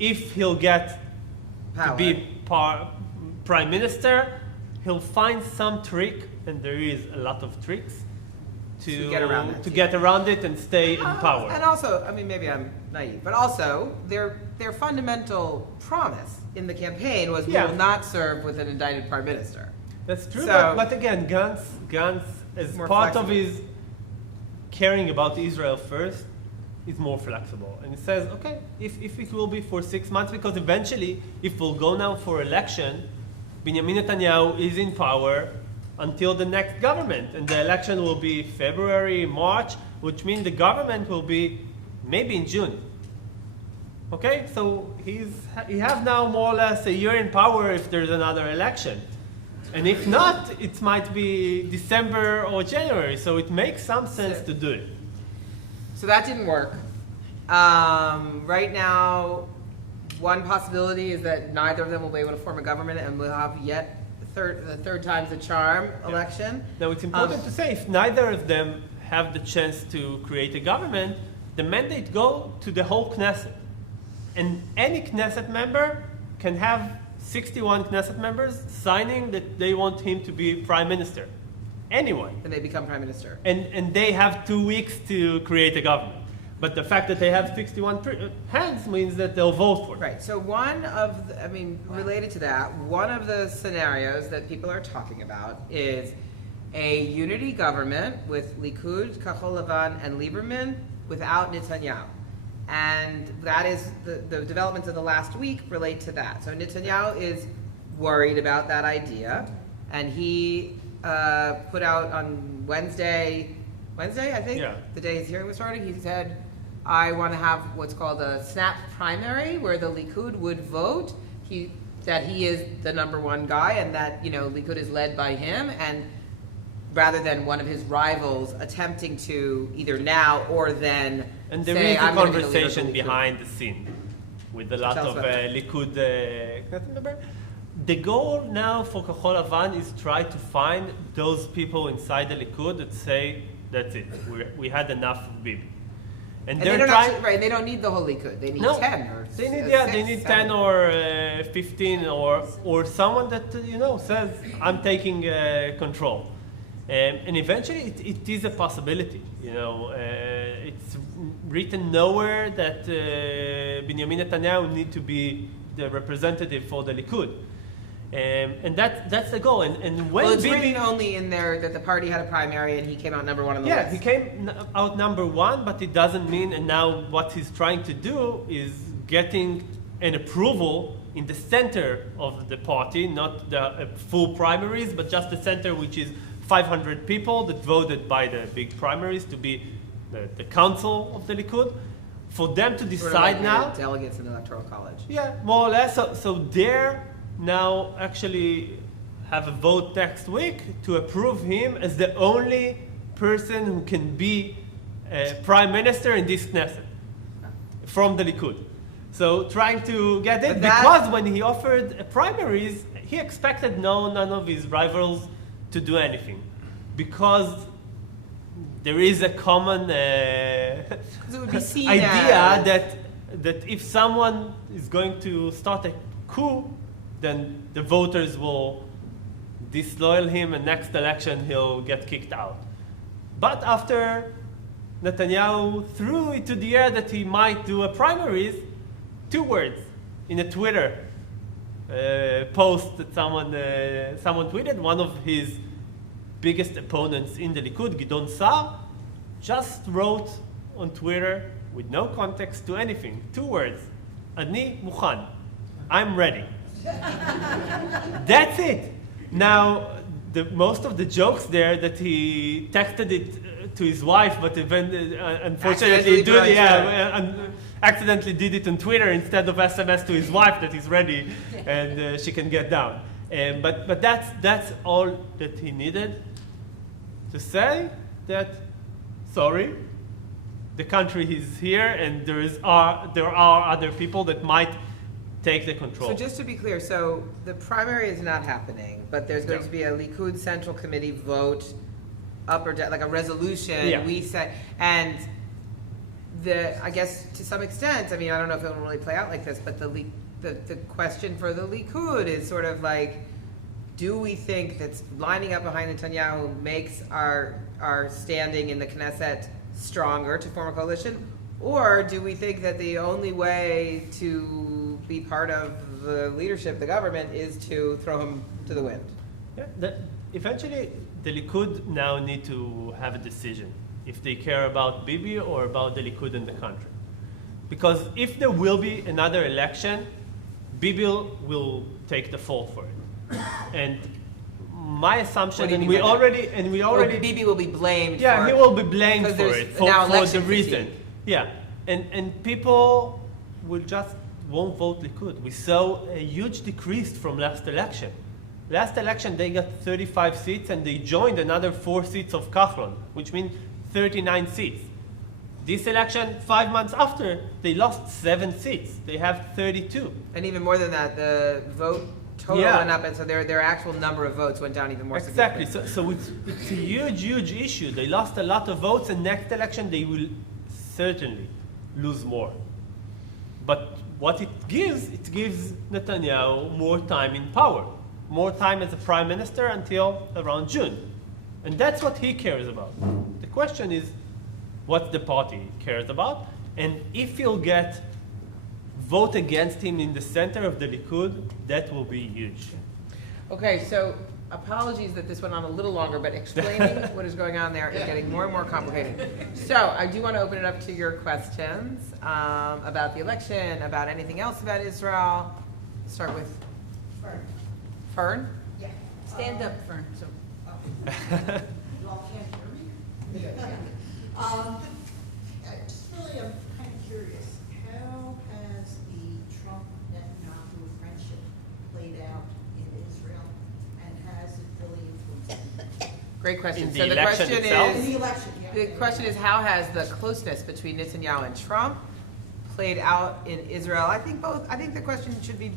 if he'll get power. To be prime minister, he'll find some trick, and there is a lot of tricks to get around it and stay in power. And also, maybe I'm naive, but also their fundamental promise in the campaign was we will not serve with an indicted prime minister. That's true, but again, Gantz as part of his caring about Israel first, is more flexible. And it says, okay, if it will be for 6 months, because eventually, if we'll go now for election, Benjamin Netanyahu is in power until the next government. And the election will be February, March, which means the government will be maybe in June. Okay, so he has now more or less a year in power if there's another election. And if not, it might be December or January, so it makes some sense to do it. So that didn't work. Right now, one possibility is that neither of them will be able to form a government, and we'll have yet the third time's the charm election. Now it's important to say, if neither of them have the chance to create a government, the mandate go to the whole Knesset. And any Knesset member can have 61 Knesset members signing that they want him to be prime minister. Anyone. And they become prime minister. And they have 2 weeks to create a government. But the fact that they have 61 hands means that they'll vote for it. Right. So related to that, one of the scenarios that people are talking about is a unity government with Likud, Kahol Lavan, and Lieberman without Netanyahu. And that is the developments of the last week relate to that. So Netanyahu is worried about that idea, and he put out on Wednesday, I think, the day his hearing was starting, he said, I want to have what's called a snap primary where the Likud would vote that he is the number one guy and that, Likud is led by him, and rather than one of his rivals attempting to either now or then and there say, is a I'm gonna be the leader of conversation the Likud. behind the scene with a lot Tell us of about that. Likud Knesset member. The goal now for Kahol Lavan is try to find those people inside the Likud that say, that's it, we had enough of Bibi. And they're they don't trying. they don't need the whole Likud. They need No, 10 or they need 6, they need 7. 10 or 15 or someone that says I'm taking control, and eventually it is a possibility. It's written nowhere that Benjamin Netanyahu need to be the representative for the Likud. And that's the goal. And when It's Bibi, written only in there that the party had a primary and he came out number one on the list. he came out number one, but it doesn't mean. And now what he's trying to do is getting an approval in the center of the party, not the full primaries, but just the center, which is 500 people that voted by the big primaries to be the council of the Likud. For them to Sort of decide like now. the delegates in the electoral college. Yeah, more or less. So they're now actually have a vote next week to approve him as the only person who can be prime minister in this Knesset from the Likud. So trying to get it, because when he offered primaries, he expected none of his rivals to do anything. Because there is a common It would be seen idea as- that if someone is going to start a coup, then the voters will disloyal him, and next election he'll get kicked out. But after Netanyahu threw it to the air that he might do a primaries, 2 words in a Twitter post that someone tweeted, one of his biggest opponents in the Likud, Gidon Saar, just wrote on Twitter with no context to anything, 2 words, Ani Mukhan, I'm ready. That's it. Now, most of the jokes there that he texted it to his wife, but unfortunately accidentally did it on Twitter instead of SMS to his wife that he's ready and she can get down. But that's all that he needed to say, that sorry, the country is here and there are other people that might take the control. So just to be clear, so the primary is not happening, but there's going to be a Likud Central Committee vote up or down, like a resolution. Yeah. We say, and I guess to some extent, I mean, I don't know if it will really play out like this, but the question for the Likud is sort of like, do we think that lining up behind Netanyahu makes our standing in the Knesset stronger to form a coalition? Or do we think that the only way to be part of the leadership, the government, is to throw him to the wind? Yeah, eventually, the Likud now need to have a decision if they care about Bibi or about the Likud in the country. Because if there will be another election, Bibi will take the fall for it. And my assumption, What do you and mean we by that? already, Bibi will be blamed. yeah, for he will be blamed 'cause for there's it for now the election reason. fatigue. Yeah, and people won't vote Likud. We saw a huge decrease from last election. Last election, they got 35 seats, and they joined another 4 seats of Kahlon, which means 39 seats. This election, 5 months after, they lost 7 seats. They have 32. And even more than that, the vote total Yeah. went up, and so their actual number of votes went down even more Exactly. significantly. So it's a huge issue. They lost a lot of votes, and next election they will certainly lose more. But what it gives Netanyahu more time in power, more time as a prime minister until around June. And that's what he cares about. The question is what the party cares about, and if he'll get vote against him in the center of the Likud, that will be huge. Okay, so apologies that this went on a little longer, but explaining what is going on there is getting more and more complicated. So I do want to open it up to your questions about the election, about anything else about Israel. Start with Fern. Fern. Yeah. Stand up, Fern. So. You all can't hear me? Just really, I'm kind of curious, how has the Trump-Netanyahu friendship played out in Israel, and has it really influenced Great question. In the So the election question itself? in the is, election? Yeah. the question is, how has the closeness between Netanyahu and Trump played out in Israel? I think both. I think the question should be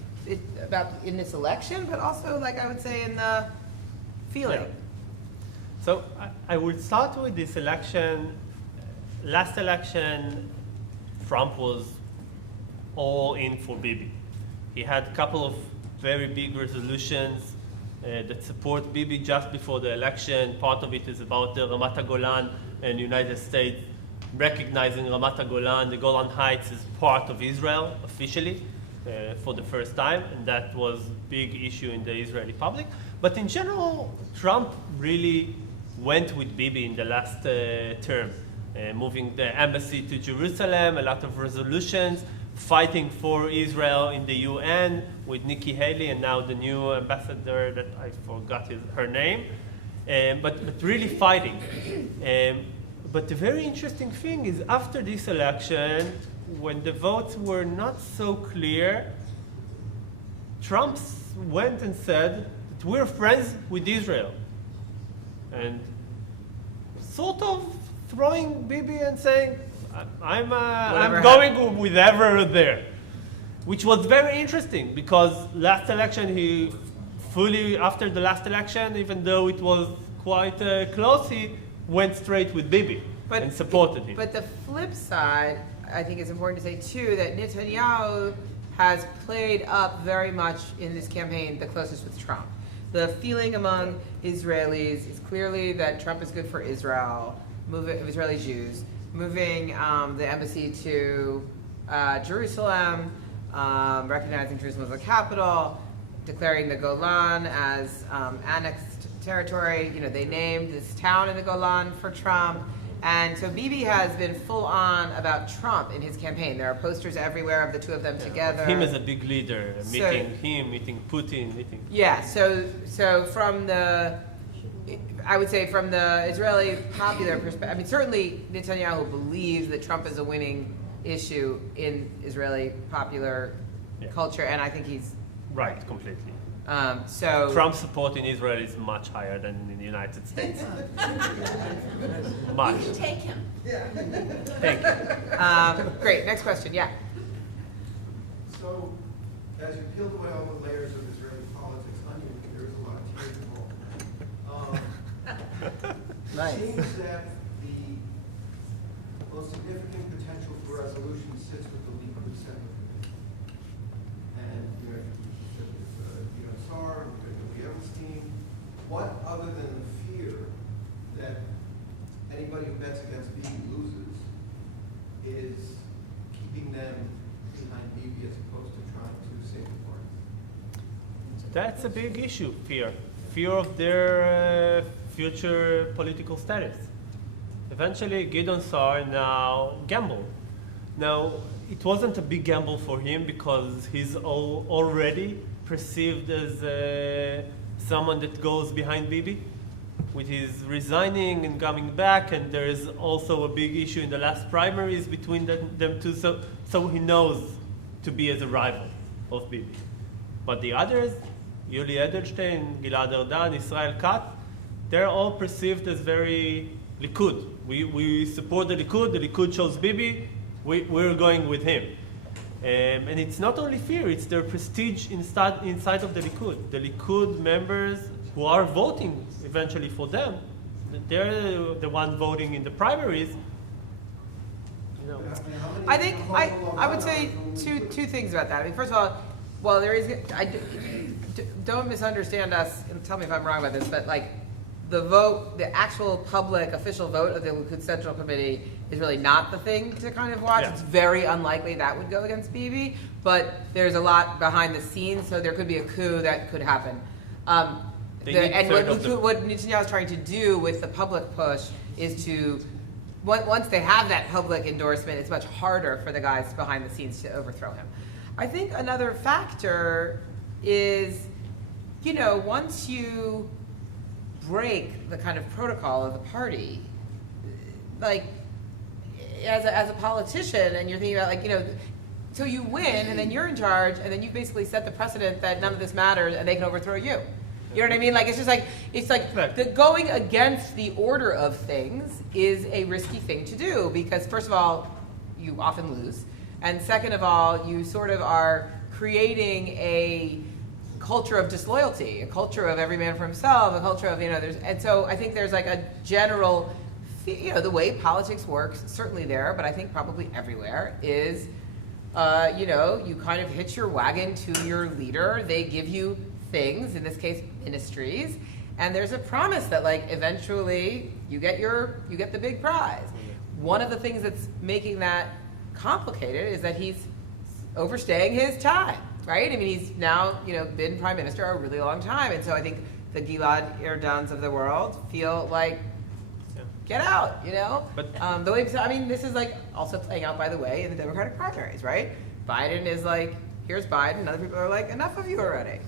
about in this election, but also, like I would say, in the feeling. Yeah. So I will start with this election. Last election, Trump was all in for Bibi. He had a couple of very big resolutions that support Bibi just before the election. Part of it is about the Ramat HaGolan and United States recognizing Ramat HaGolan, the Golan Heights, as part of Israel officially for the first time, and that was a big issue in the Israeli public. But in general, Trump really went with Bibi in the last term, moving the embassy to Jerusalem, a lot of resolutions, fighting for Israel in the UN with Nikki Haley, and now the new ambassador that I forgot her name, but really fighting. But the very interesting thing is after this election, when the votes were not so clear, Trump went and said that we're friends with Israel. And sort of throwing Bibi and saying, I'm going with ever there. Which was very interesting because last election after the last election, even though it was quite close, he went straight with Bibi and supported him. But the flip side, I think it's important to say too, that Netanyahu has played up very much in this campaign the closest with Trump. The feeling among Israelis is clearly that Trump is good for Israel, Israeli Jews, moving the embassy to Jerusalem, recognizing Jerusalem as the capital, declaring the Golan as annexed territory. You know, they named this town in the Golan for Trump. And so Bibi has been full on about Trump in his campaign. There are posters everywhere of the two of them together. Him as a big leader, meeting him, meeting Putin, meeting. Yeah, so from the, I would say from the Israeli popular perspective, I mean, certainly Netanyahu believes that Trump is a winning issue in Israeli popular culture, and I think he's right, completely. So Trump's support in Israel is much higher than in the United States. Much. You can take him. Thank you. Great. Next question. Yeah. So, as you peeled away all the layers of Israeli politics, onion, there's a lot of tears involved. Nice. It seems that the most significant potential for resolution sits with the Likud Center Committee. And you know, Sar, what other than the fear that anybody who bets against Bibi loses is keeping them behind Bibi as opposed to trying to save the party? That's a big issue, fear. Fear of their future political status. Eventually, Gideon Sar now gambled. Now, it wasn't a big gamble for him because he's already perceived as someone that goes behind Bibi, with his resigning and coming back, and there is also a big issue in the last primaries between them two, so he knows to be as a rival of Bibi. But the others, Yuli Edelstein, Gilad Erdan, Israel Katz, they're all perceived as very Likud. We support the Likud chose Bibi, we're going with him. And it's not only fear, it's their prestige inside of the Likud. The Likud members who are voting eventually for them, they're the one voting in the primaries. You know. I think I would say two things about that. I mean, first of all, well, there is. Don't misunderstand us and tell me if I'm wrong about this, but like the vote, the actual public official vote of the Likud Central Committee is really not the thing to kind of watch. Yeah. It's very unlikely that would go against Bibi, but there's a lot behind the scenes, so there could be a coup that could happen. And what Netanyahu is trying to do with the public push is to, once they have that public endorsement, it's much harder for the guys behind the scenes to overthrow him. I think another factor is, you know, once you break the kind of protocol of the party, like as a politician, and you're thinking about, like, you know, so you win and then you're in charge and then you basically set the precedent that none of this matters and they can overthrow you. You know what I mean? Like, it's like the going against the order of things is a risky thing to do, because first of all, you often lose, and second of all, you sort of are creating a culture of disloyalty, a culture of every man for himself, a culture of, you know, and so I think there's like a general, you know, the way politics works, certainly there, but I think probably everywhere, is, you know, you kind of hitch your wagon to your leader, they give you things, in this case ministries, and there's a promise that, like, eventually you get the big prize. One of the things that's making that complicated is that he's overstaying his time, right? I mean, he's now, you know, been prime minister a really long time, and so I think the Gilad Erdans of the world feel like, get out, you know? But the way, I mean, this is like also playing out, by the way, in the Democratic primaries, right? Biden is like, here's Biden, other people are like, enough of you already.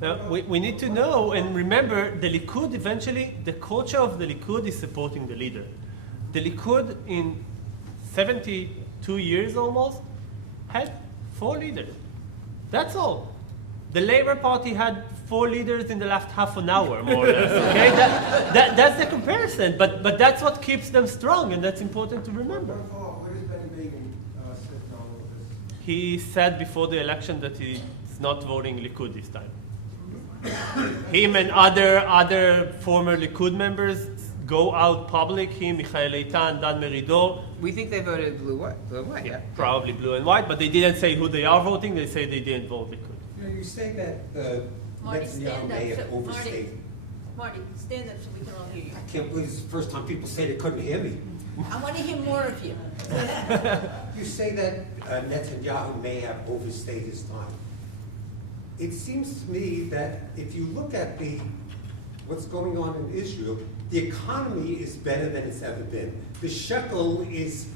Now, we need to know and remember, the Likud eventually, the culture of the Likud is supporting the leader. The Likud in 72 years almost had 4 leaders. That's all. The Labour Party had 4 leaders in the last half an hour, more or less. Okay, that's the comparison. But that's what keeps them strong, and that's important to remember. What has Benny Bacon said on all of this? He said before the election that he's not voting Likud this time. Him and other former Likud members go out public. Him, Michael Eitan, Dan Meridor. We think they voted blue and white, yeah. Probably blue and white, but they didn't say who they are voting. They say they didn't vote Likud. You know, you say that Marty, Netanyahu stand may up. have overstayed. Marty, stand up so we can all hear you. I can't believe it's the first time people say they couldn't hear me. I want to hear more of you. You say that Netanyahu may have overstayed his time. It seems to me that if you look at what's going on in Israel, the economy is better than it's ever been. The shekel is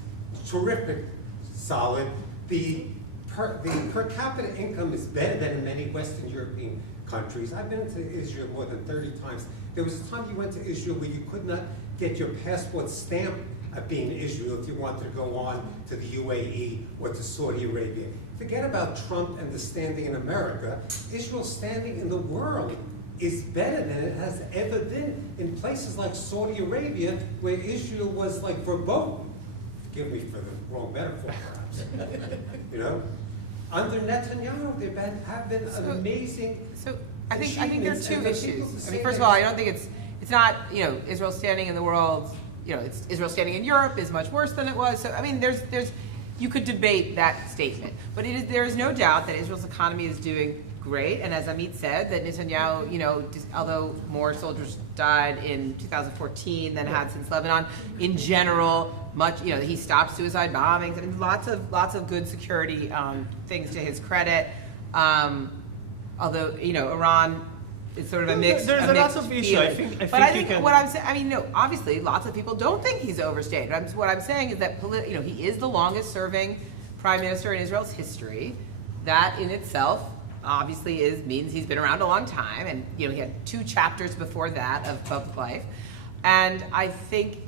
terrific, solid. The per capita income is better than in many Western European countries. I've been to Israel more than 30 times. There was a time you went to Israel where you could not get your passport stamped at being Israel if you wanted to go on to the UAE or to Saudi Arabia. Forget about Trump and the standing in America. Israel's standing in the world is better than it has ever been in places like Saudi Arabia, where Israel was like verboten. Forgive me for the wrong metaphor, perhaps. You know, under Netanyahu, there have been amazing. So I think there are two achievements, and issues. I say mean, first of that- all, I don't think it's not, you know, Israel standing in the world. You know, Israel standing in Europe is much worse than it was. So I mean, there's you could debate that statement, but there is no doubt that Israel's economy is doing great. And as Amit said, that Netanyahu, you know, although more soldiers died in 2014 than had since Lebanon, in general, much, you know, he stopped suicide bombings. I mean, lots of good security things to his credit. Although, you know, Iran is sort of a mixed. There's a lot of issues. I think But I you think can. what I'm saying, I mean, no, obviously, lots of people don't think he's overstayed. What I'm saying is that, you know, he is the longest-serving prime minister in Israel's history. That in itself, obviously, means he's been around a long time, and you know, he had 2 chapters before that of public life. And I think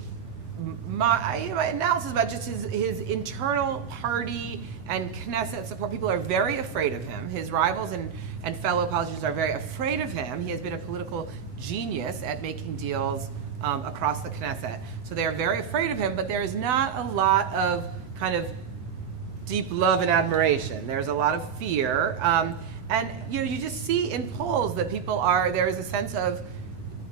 my analysis about just his internal party and Knesset support. People are very afraid of him. His rivals and fellow politicians are very afraid of him. He has been a political genius at making deals across the Knesset. So they are very afraid of him, but there is not a lot of kind of deep love and admiration. There's a lot of fear. And you just see in polls that there is a sense of,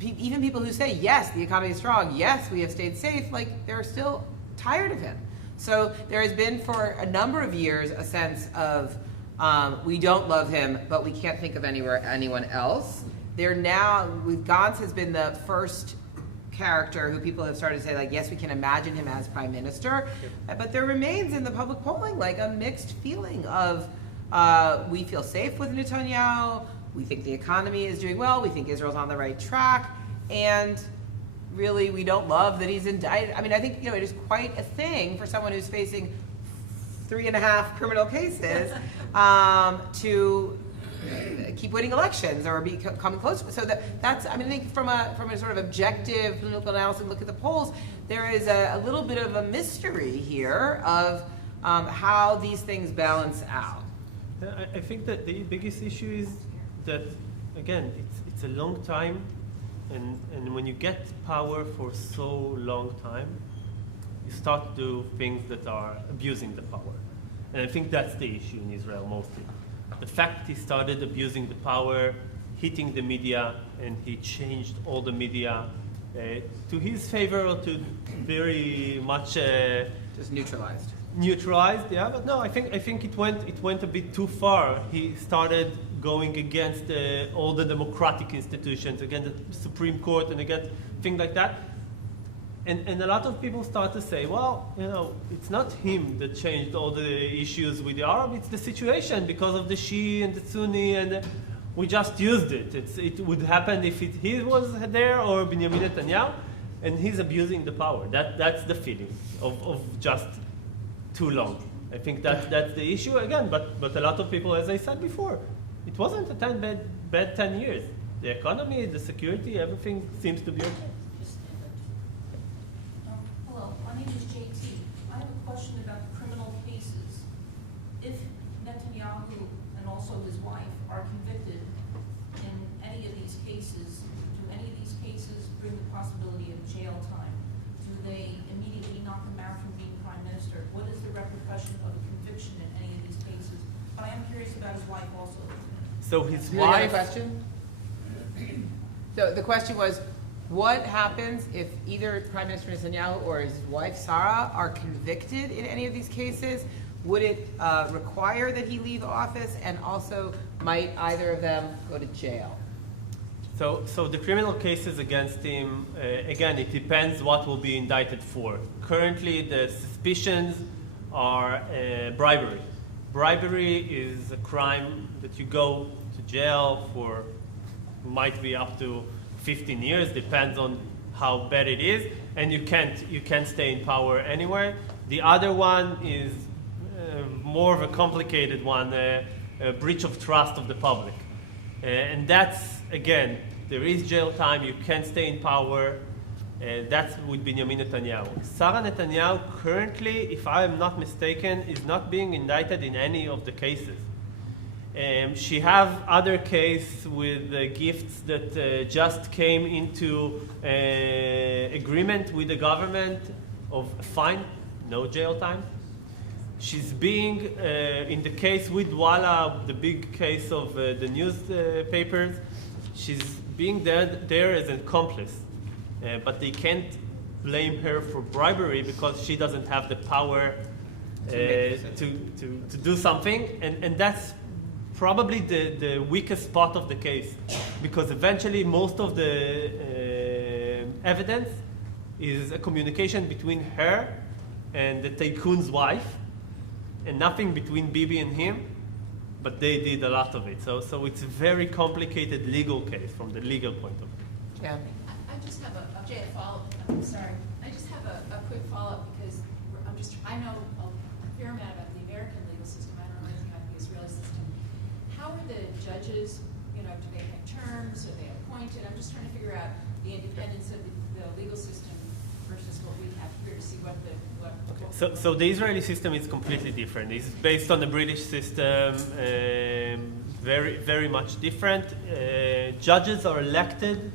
even people who say, yes, the economy is strong, yes, we have stayed safe, like they're still tired of him. So there has been for a number of years a sense of, we don't love him, but we can't think of anyone else. Gantz has been the first character who people have started to say, like, yes, we can imagine him as prime minister. Yep. But there remains in the public polling like a mixed feeling of, we feel safe with Netanyahu, we think the economy is doing well, we think Israel's on the right track, and really we don't love that he's indicted. I mean, I think it is quite a thing for someone who's facing 3.5 criminal cases to keep winning elections or coming close. So that's, I think from a sort of objective political analysis, look at the polls, there is a little bit of a mystery here of how these things balance out. I think that the biggest issue is that, again, it's a long time, and when you get power for so long time, you start to do things that are abusing the power. And I think that's the issue in Israel mostly. The fact he started abusing the power, hitting the media, and he changed all the media to his favor or to very much just neutralized. Neutralized, yeah, but no, I think it went a bit too far. He started going against all the democratic institutions, against the Supreme Court, and against things like that. And a lot of people start to say, well, it's not him that changed all the issues with the Arab, it's the situation because of the Shia and the Sunni, and we just used it. It would happen if he was there or Benjamin Netanyahu, and he's abusing the power. That's the feeling of just too long. I think that's the issue again, but a lot of people, as I said before, it wasn't a bad 10 years. The economy, the security, everything seems to be okay. Hello, my name is JT. I have a question about the criminal cases. If Netanyahu and also his wife are convicted in any of these cases, do any of these cases bring the possibility of jail time? Do they immediately knock him out from being prime minister? What is the repercussion of a conviction in any of these cases? But I am curious about his wife also. So his You had a wife. question? So the question was, what happens if either Prime Minister Netanyahu or his wife Sarah are convicted in any of these cases? Would it require that he leave office, and also might either of them go to jail? So the criminal cases against him, again, it depends what will be indicted for. Currently, the suspicions are bribery. Bribery is a crime that you go to jail for, might be up to 15 years, depends on how bad it is, and you can't stay in power anywhere. The other one is more of a complicated one, a breach of trust of the public. And that's, again, there is jail time, you can't stay in power. That's with Benjamin Netanyahu. Sarah Netanyahu currently, if I am not mistaken, is not being indicted in any of the cases. She have other case with gifts that just came into agreement with the government of a fine, no jail time. She's being, in the case with Walla, the big case of the newspapers, she's being there as an accomplice. But they can't blame her for bribery because she doesn't have the power to do something. And that's probably the weakest spot of the case, because eventually most of the evidence is a communication between her and the tycoon's wife, and nothing between Bibi and him, but they did a lot of it. So it's a very complicated legal case from the legal point of view. Yeah. I just have a follow-up. I'm sorry. I just have a quick follow-up because I know a fair amount about the American legal system. I don't know anything about the Israeli system. How are the judges, do they have terms? Are they appointed? I'm just trying to figure out the independence of the legal system versus what we have here to see what the, what. So the Israeli system is completely different. It's based on the British system, very, very much different. Judges are elected,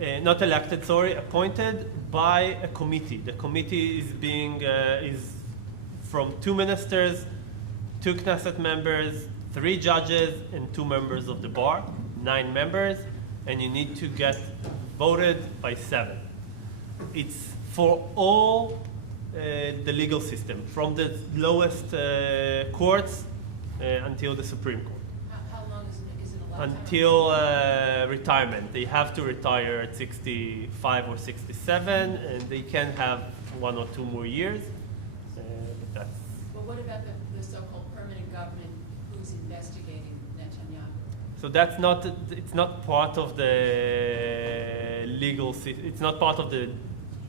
appointed by a committee. The committee is from 2 ministers, 2 Knesset members, 3 judges, and 2 members of the bar, 9 members, and you need to get voted by 7. It's for all the legal system, from the lowest courts until the Supreme Court. How long is it a lifetime? Until retirement. They have to retire at 65 or 67, and they can have 1 or 2 more years. But that's. But what about the so-called permanent government who's investigating Netanyahu? So that's not. It's not part of the legal. It's not part of the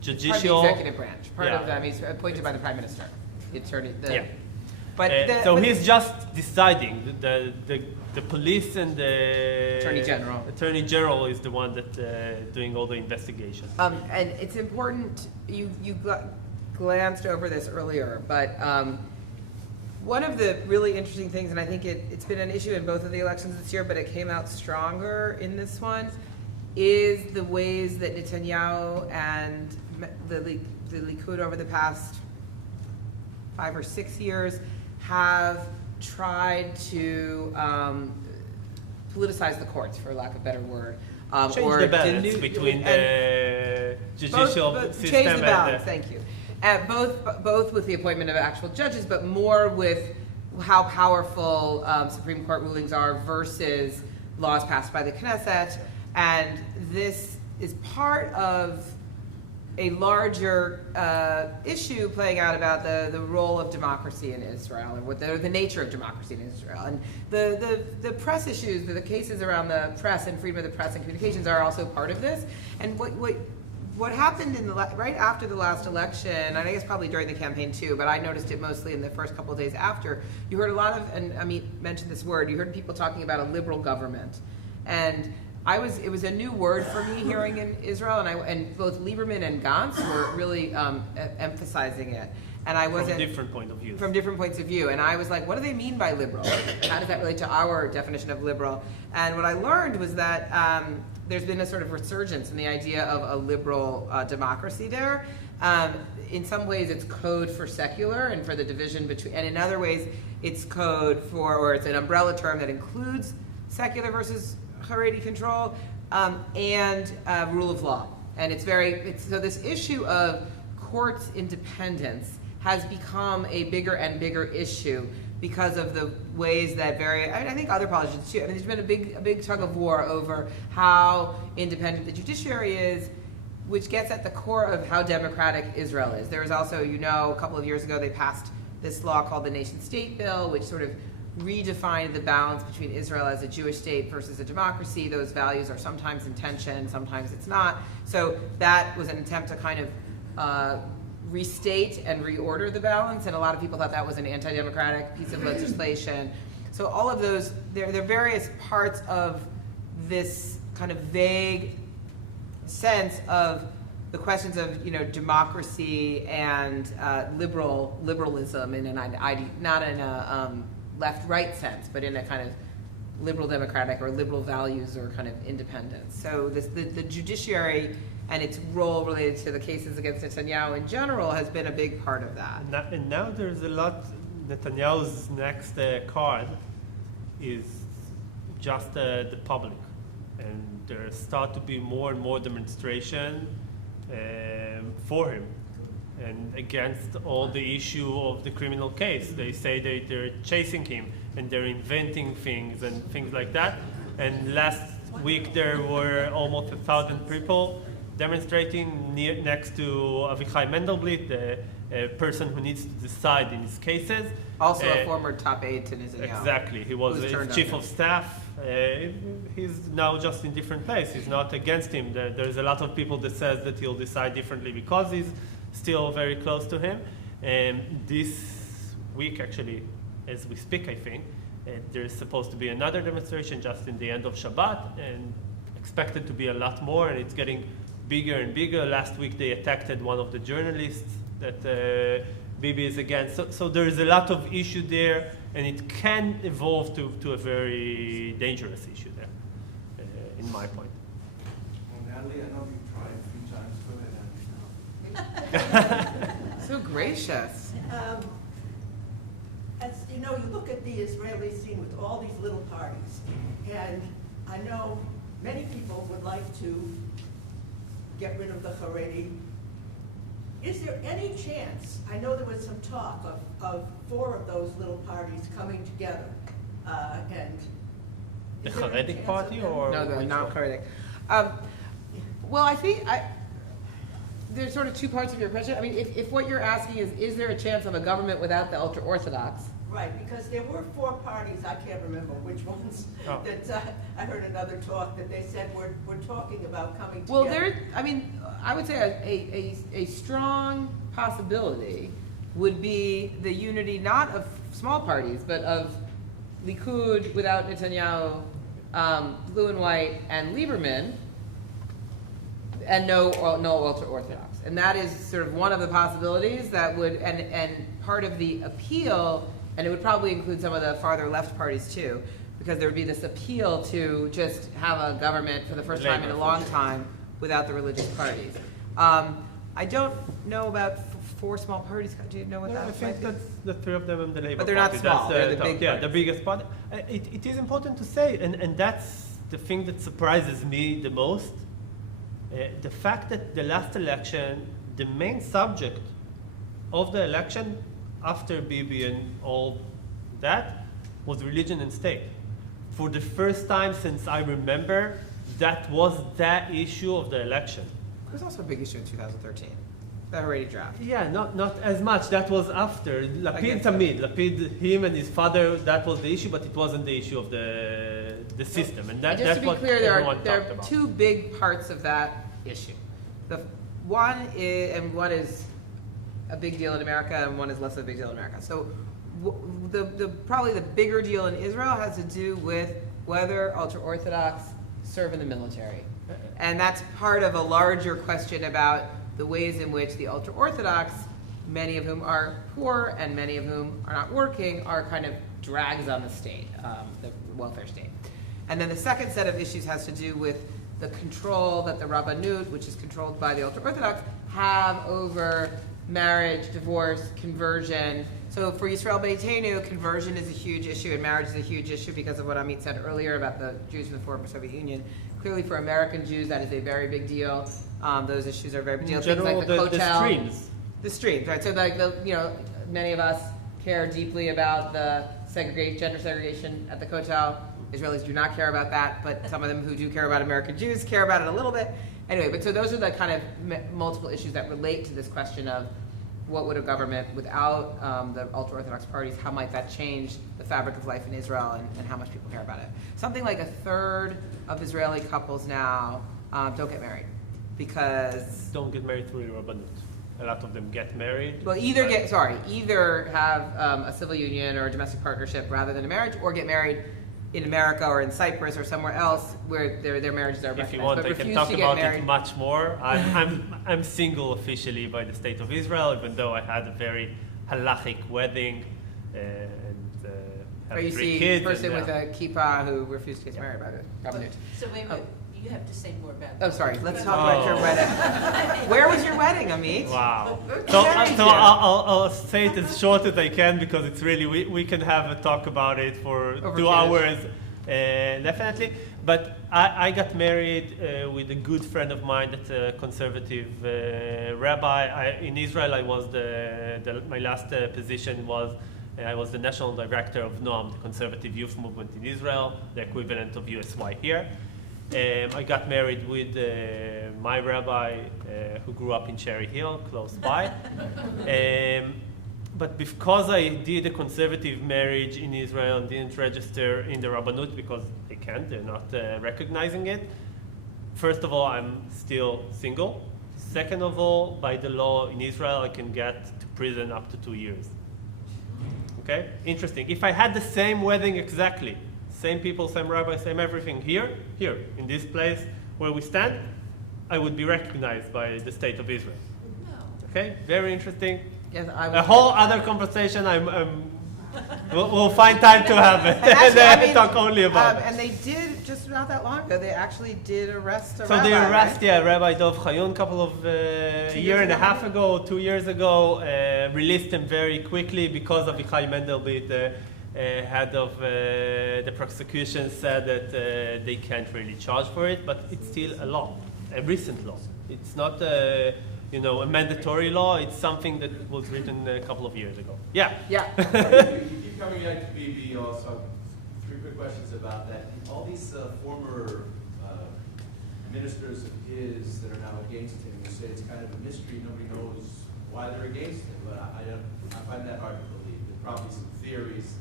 judicial. Part of the executive branch. Part Yeah. of them. He's appointed by the prime minister, the attorney. Yeah. But So but- he's just deciding. The police and the Attorney General is the one that doing all the investigation. And it's important, you glanced over this earlier, but one of the really interesting things, and I think it's been an issue in both of the elections this year, but it came out stronger in this one, is the ways that Netanyahu and the Likud over the past 5 or 6 years have tried to politicize the courts, for lack of a better word. Change the balance between the judicial system change the and balance, thank you. Both with the appointment of actual judges, but more with how powerful Supreme Court rulings are versus laws passed by the Knesset. And this is part of a larger issue playing out about the role of democracy in Israel, or the nature of democracy in Israel. And the press issues, the cases around the press and freedom of the press and communications are also part of this. And what happened right after the last election, and I guess probably during the campaign too, but I noticed it mostly in the first couple of days after, you heard a lot of, and Amit mentioned this word, you heard people talking about a liberal government. And it was a new word for me hearing in Israel, and both Lieberman and Gantz were really emphasizing it. And I wasn't from different point of view. From different points of view, and I was like, what do they mean by liberal? How does that relate to our definition of liberal? And what I learned was that there's been a sort of resurgence in the idea of a liberal democracy there. In some ways, it's code for secular and for the division between, and in other ways, it's code for, or it's an umbrella term that includes secular versus Haredi control, and rule of law. And so this issue of courts' independence has become a bigger and bigger issue because of the ways that I think other politicians too, there's been a big tug of war over how independent the judiciary is, which gets at the core of how democratic Israel is. There was also, a couple of years ago, they passed this law called the Nation-State Bill, which sort of redefined the balance between Israel as a Jewish state versus a democracy. Those values are sometimes in tension, sometimes it's not. So that was an attempt to kind of restate and reorder the balance, and a lot of people thought that was an anti-democratic piece of legislation. So all of those, there are various parts of this kind of vague sense of the questions of democracy and liberalism in not in a left-right sense, but in a kind of liberal democratic or liberal values or kind of independence. So the judiciary and its role related to the cases against Netanyahu in general has been a big part of that. And now there's a lot. Netanyahu's next card is just the public, and there start to be more and more demonstration for him and against all the issue of the criminal case. They say they're chasing him and they're inventing things and things like that. And last week there were almost 1,000 people demonstrating next to Avichai Mendelblit, the person who needs to decide in his cases. Also a former top aide to Netanyahu. Exactly. He was his chief of staff. He's now just in different place. He's not against him. There's a lot of people that says that he'll decide differently because he's still very close to him. And this week, actually, as we speak, I think, there's supposed to be another demonstration just in the end of Shabbat, and expected to be a lot more, and it's getting bigger and bigger. Last week they attacked one of the journalists that Bibi is against. So there is a lot of issue there, and it can evolve to a very dangerous issue there, in my point. Well, Natalie, I know you've tried a few times. Go ahead, Natalie. So gracious. As you know, you look at the Israeli scene with all these little parties, and I know many people would like to get rid of the Haredi. Is there any chance, I know there was some talk of 4 of those little parties coming together, and The is there any Haredi chance party of them- or? No, the which non-Haredi. Well, I think there's sort of 2 parts of your question. I mean, if what you're asking is there a chance of a government without the ultra-Orthodox? Right, because there were 4 parties, I can't remember which ones, Oh. that I heard another talk that they said we're talking about coming together. Well, I would say a strong possibility would be the unity not of small parties, but of Likud without Netanyahu, blue and white, and Lieberman, and no ultra-Orthodox. And that is sort of one of the possibilities that would, and part of the appeal, and it would probably include some of the farther left parties too, because there would be this appeal to just have a government for the first time in a long time without the religious parties. I don't know about 4 small parties. Do you know what No, that I might think be? that's the 3 of them and the Labour But they're not Party. small, That's they're the big yeah, parties. the biggest party. It is important to say, and that's the thing that surprises me the most, the fact that the last election, the main subject of the election after Bibi and all that was religion and state. For the first time since I remember, that was the issue of the election. It was also a big issue in 2013, the Haredi draft. Yeah, not as much. That was after. Lapid guess so. Tamid. Lapid, him and his father, that was the issue, but it wasn't the issue of the system. And And just that's to be what clear, everyone there talked are about. 2 big parts of that issue. The one is a big deal in America, and one is less of a big deal in America. So probably the bigger deal in Israel has to do with whether ultra-Orthodox serve in the military. And that's part of a larger question about the ways in which the ultra-Orthodox, many of whom are poor and many of whom are not working, are kind of drags on the state, the welfare state. And then the second set of issues has to do with the control that the Rabbanut, which is controlled by the ultra-Orthodox, have over marriage, divorce, conversion. So for Yisrael Beitenu, conversion is a huge issue and marriage is a huge issue because of what Amit said earlier about the Jews from the former Soviet Union. Clearly for American Jews, that is a very big deal. Those issues are a very big deal. In general, Things like the the hotel. streams. The streams, right? So like many of us care deeply about the gender segregation at the Kotel. Israelis do not care about that, but some of them who do care about American Jews care about it a little bit. Anyway, but so those are the kind of multiple issues that relate to this question of what would a government without the ultra-Orthodox parties, how might that change the fabric of life in Israel and how much people care about it. Something like 1/3 of Israeli couples now don't get married because Don't get married through the Rabbanut. A lot of them get married. well, either have a civil union or a domestic partnership rather than a marriage, or get married in America or in Cyprus or somewhere else where their marriages are recognized. If you want, but I can refuse talk to get about married. it much more. I'm single officially by the state of Israel, even though I had a very halachic wedding and Or have you 3 see a kids. person and, with a kippah who refused to get married by the Rabbanut. So wait a minute, you have to say more about that. Oh, sorry. Let's talk about your wedding. Where was your wedding, Amit? Wow. Who So, married so you? I'll say it as short as I can because it's really, we can have a talk about it for Over 2 kids. hours, definitely. But I got married with a good friend of mine that's a conservative rabbi. In Israel, I was my last position was I was the national director of Noam, the conservative youth movement in Israel, the equivalent of USY here. I got married with my rabbi who grew up in Cherry Hill, close by. But because I did a conservative marriage in Israel and didn't register in the Rabbanut because they can't, they're not recognizing it, first of all, I'm still single. Second of all, by the law in Israel, I can get to prison up to 2 years. Okay? Interesting. If I had the same wedding exactly, same people, same rabbi, same everything here, in this place where we stand, I would be recognized by the state of Israel. No. Okay, very interesting. Yes, I would. A whole other conversation. We'll find time to have it, And actually, I and mean, talk only about it. And they did, just not that long ago, they actually did arrest a So rabbi, they arrest, right? yeah, Rabbi Dov Chayun a couple of a year and a half ago, 2 years ago, released him very quickly because of Avichai Mendelblit, the head of the prosecution, said that they can't really charge for it, but it's still a law, a recent law. It's not a mandatory law. It's something that was written a couple of years ago. Yeah. Yeah. You keep coming back to BB also. 3 quick questions about that. All these former ministers of his that are now against him, you say it's kind of a mystery. Nobody knows why they're against him, but I find that hard to believe. There are probably some theories,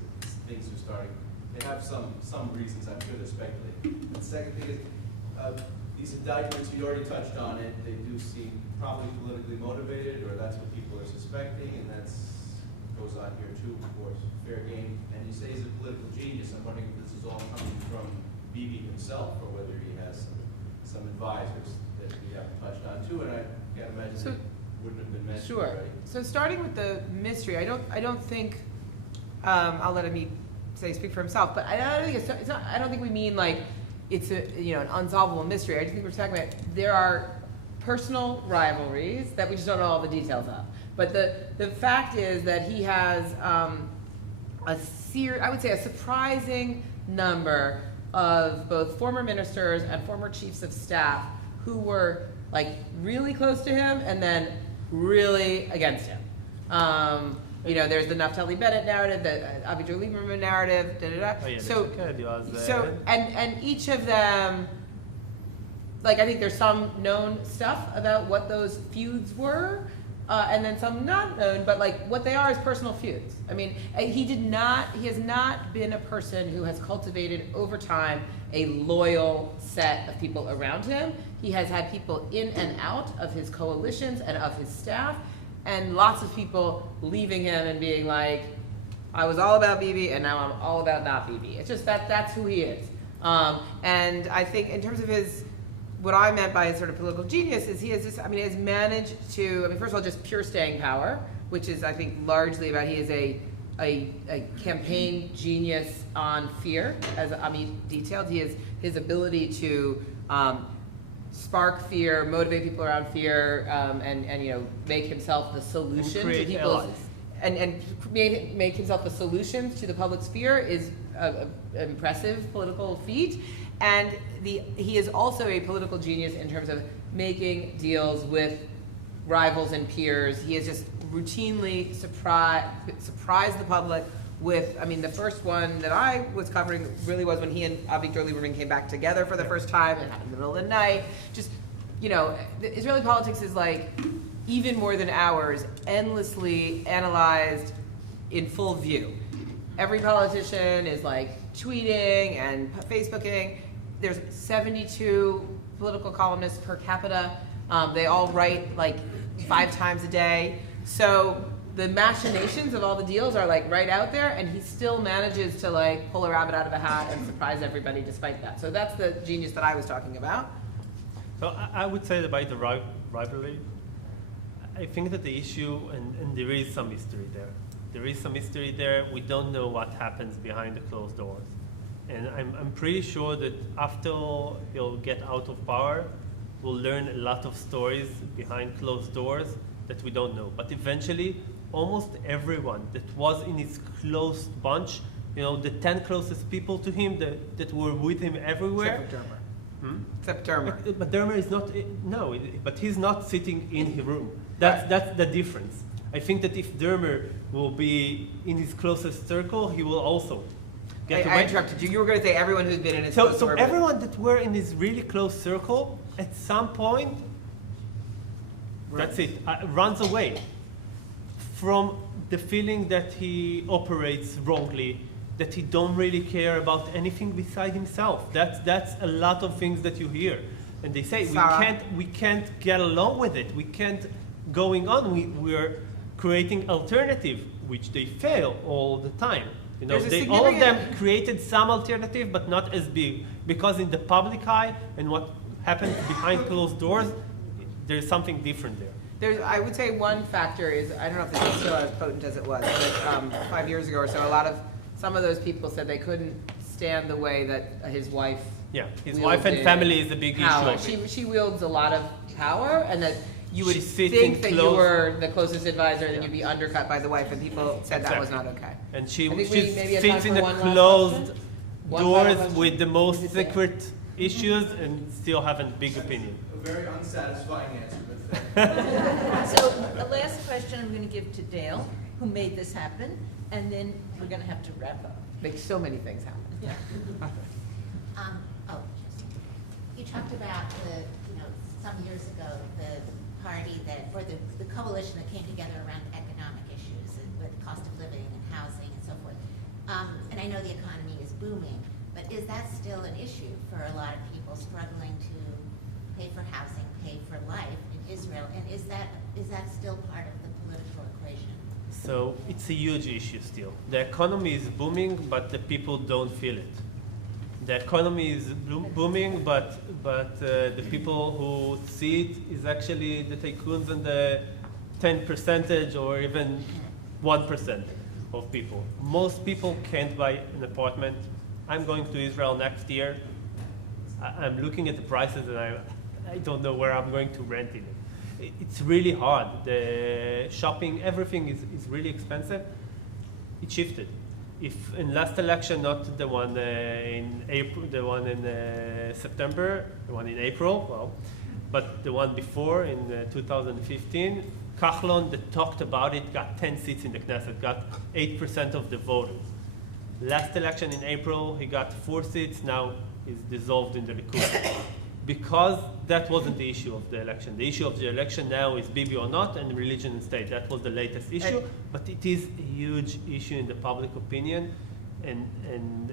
things are starting. They have some reasons, I'm sure they're speculating. And the second thing is, these indictments, you already touched on it, they do seem probably politically motivated, or that's what people are suspecting, and that's goes on here too, of course, fair game. And you say he's a political genius. I'm wondering if this is all coming from Bibi himself, or whether he has some advisors that we haven't touched on too. And I can't imagine So- they wouldn't have been mentioned Sure. already. So starting with the mystery, I don't think I'll let Amit speak for himself, but I don't think it's not. I don't think we mean like it's an unsolvable mystery. I just think we're talking about there are personal rivalries that we just don't know all the details of. But the fact is that he has I would say a surprising number of both former ministers and former chiefs of staff who were like really close to him and then really against him. There's the Naftali Bennett narrative, the Avigdor Lieberman narrative, Oh, yeah, So and each of them, like I think there's some known stuff about what those feuds were, and then some not known, but like what they are is personal feuds. I mean, he has not been a person who has cultivated over time a loyal set of people around him. He has had people in and out of his coalitions and of his staff, and lots of people leaving him and being like, I was all about Bibi and now I'm all about not Bibi. It's just that's who he is. And I think in terms of what I meant by his sort of political genius is he has managed to, first of all, just pure staying power, which is, I think, largely about he is a campaign genius on fear, as Amit detailed. He is his ability to spark fear, motivate people around fear, and make himself the solution to people's and make himself the solutions to the public sphere is an impressive political feat. And he is also a political genius in terms of making deals with rivals and peers. He has just routinely surprised the public with, the first one that I was covering really was when he and Avigdor Lieberman came back together for the first time and in the middle of the night. Just, the Israeli politics is like, even more than ours, endlessly analyzed in full view. Every politician is like tweeting and Facebooking. There's 72 political columnists per capita. They all write like 5 times a day. So the machinations of all the deals are like right out there, and he still manages to like pull a rabbit out of a hat and surprise everybody despite that. So that's the genius that I was talking about. So I would say about the rivalry, I think that the issue, and there is some mystery there. There is some mystery there. We don't know what happens behind the closed doors. And I'm pretty sure that after he'll get out of power, we'll learn a lot of stories behind closed doors that we don't know. But eventually, almost everyone that was in his close bunch, the 10 closest people to him that were with him everywhere. Except Dermer. But Dermer is not, but he's not sitting in his room. That's the difference. I think that if Dermer will be in his closest circle, he will also get away. I interrupted you. You were going to say everyone who's been in his close So orbit. everyone that were in his really close circle, at some point, that's it, runs away from the feeling that he operates wrongly, that he don't really care about anything beside himself. That's a lot of things that you hear. And they say, we can't get along with it. We can't going on. We're creating alternative, which they fail all the time. All of them created some alternative, but not as big. Because in the public eye, and what happens behind closed doors, there's something different there. I would say one factor is, I don't know if this is still as potent as it was, but 5 years ago or so, some of those people said they couldn't stand the way that his wife Yeah, his wife and family is a big power. issue. She wields a lot of power, and that you would She sits think in that you close- were the closest advisor, and then you'd be undercut by the wife, and people said that was not Exactly. okay. And I she think we maybe have time sits in for the one last closed question. One final doors question? with the most Is it there? secret issues and still have a big opinion. A very unsatisfying answer, but thank you. So the last question I'm going to give to Dale, who made this happen, and then we're going to have to wrap up. Makes so many things happen. You talked about some years ago, the party or the coalition that came together around economic issues with cost of living and housing and so forth. And I know the economy is booming, but is that still an issue for a lot of people struggling to pay for housing, pay for life in Israel? And is that still part of the political equation? So it's a huge issue still. The economy is booming, but the people don't feel it. The economy is booming, but the people who see it is actually the tycoons and the 10% or even 1% of people. Most people can't buy an apartment. I'm going to Israel next year. I'm looking at the prices and I don't know where I'm going to rent in it. It's really hard. The shopping, everything is really expensive. It shifted. If in last election, not the one in April, the one in September, the one in April, well, but the one before in 2015, Kahlon that talked about it got 10 seats in the Knesset, got 8% of the voters. Last election in April, he got 4 seats, now he's dissolved in the Likud. Because that wasn't the issue of the election. The issue of the election now is Bibi or not and religion and state. That was the latest issue, but it is a huge issue in the public opinion, and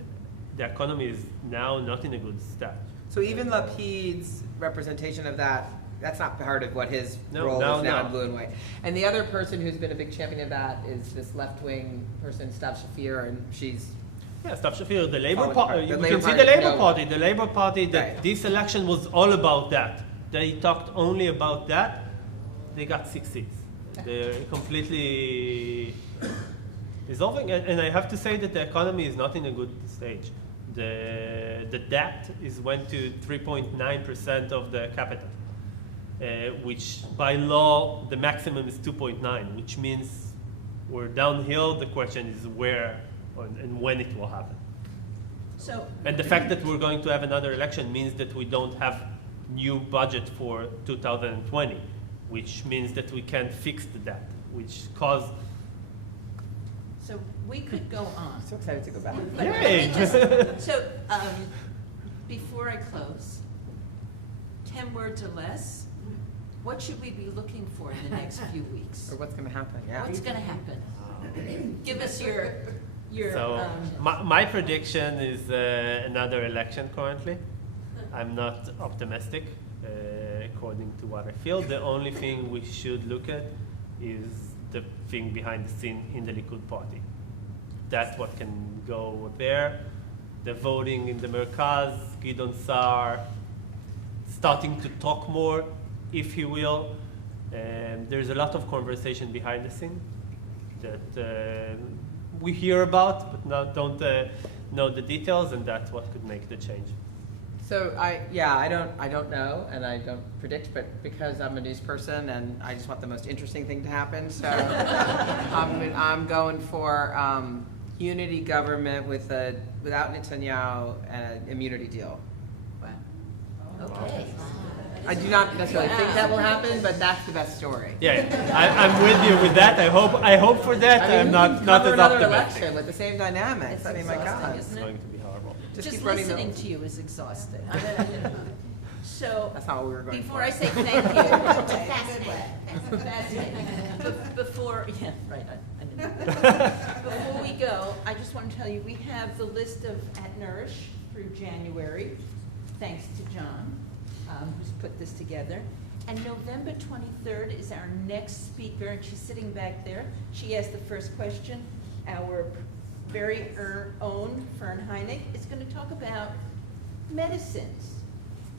the economy is now not in a good state. So even Lapid's representation of that's not part of what his role No, is now no. in blue and white. And the other person who's been a big champion of that is this left-wing person, Stav Shafir, and she's Yeah, Stav Shafir, the Labour Falling Party. apart. You The can Labour see the Party, Labour no. Party. The Labour Party. Right. This election was all about that. They talked only about that. They got 6 seats. They're completely dissolving. And I have to say that the economy is not in a good stage. The debt went to 3.9% of the capital, which by law the maximum is 2.9, which means we're downhill. The question is where and when it will happen. So, And the fact that we're going to have another election means that we don't have new budget for 2020, which means that we can't fix the debt, which caused. so we could go on. so excited to go back. But let Yay! me just, so, before I close, 10 words or less, what should we be looking for in the next few weeks? Or what's going to happen? Yeah. What's going to happen? Give us your So my prediction is another election currently. I'm not optimistic according to what I feel. The only thing we should look at is the thing behind the scene in the Likud party. That's what can go there. The voting in the Merkaz, Gidon Sa'ar, starting to talk more, if he will. There's a lot of conversation behind the scene that we hear about, but don't know the details, and that's what could make the change. So I don't know, and I don't predict, but because I'm a news person and I just want the most interesting thing to happen, so I'm going for unity government without Netanyahu and an immunity deal. Okay. I do not necessarily think that will happen, but that's the best story. Yeah, I'm with you with that. I hope for that. I mean, I'm not cover as another optimistic. election with the same dynamics. It's I mean, my exhausting, God. It's going to be horrible. Just Just keep running listening those. to you is exhausting. So, That's not what we were going before for. I say thank you, Fascinating. fascinating. Before, yeah, right, I know. Before we go, I just want to tell you, we have the list of at Nourish through January, thanks to John, who's put this together. And November 23rd is our next speaker, and she's sitting back there. She asked the first question. Our very own Fern Heinig is going to talk about medicines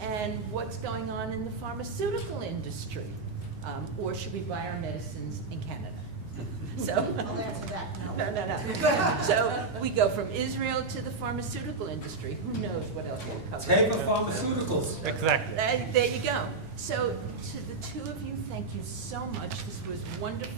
And what's going on in the pharmaceutical industry? Or should we buy our medicines in Canada? So, I'll answer that, no. no. So we go from Israel to the pharmaceutical industry. Who knows what else we'll cover? Teva Pharmaceuticals. Exactly. There you go. So to the two of you, thank you so much. This was wonderful.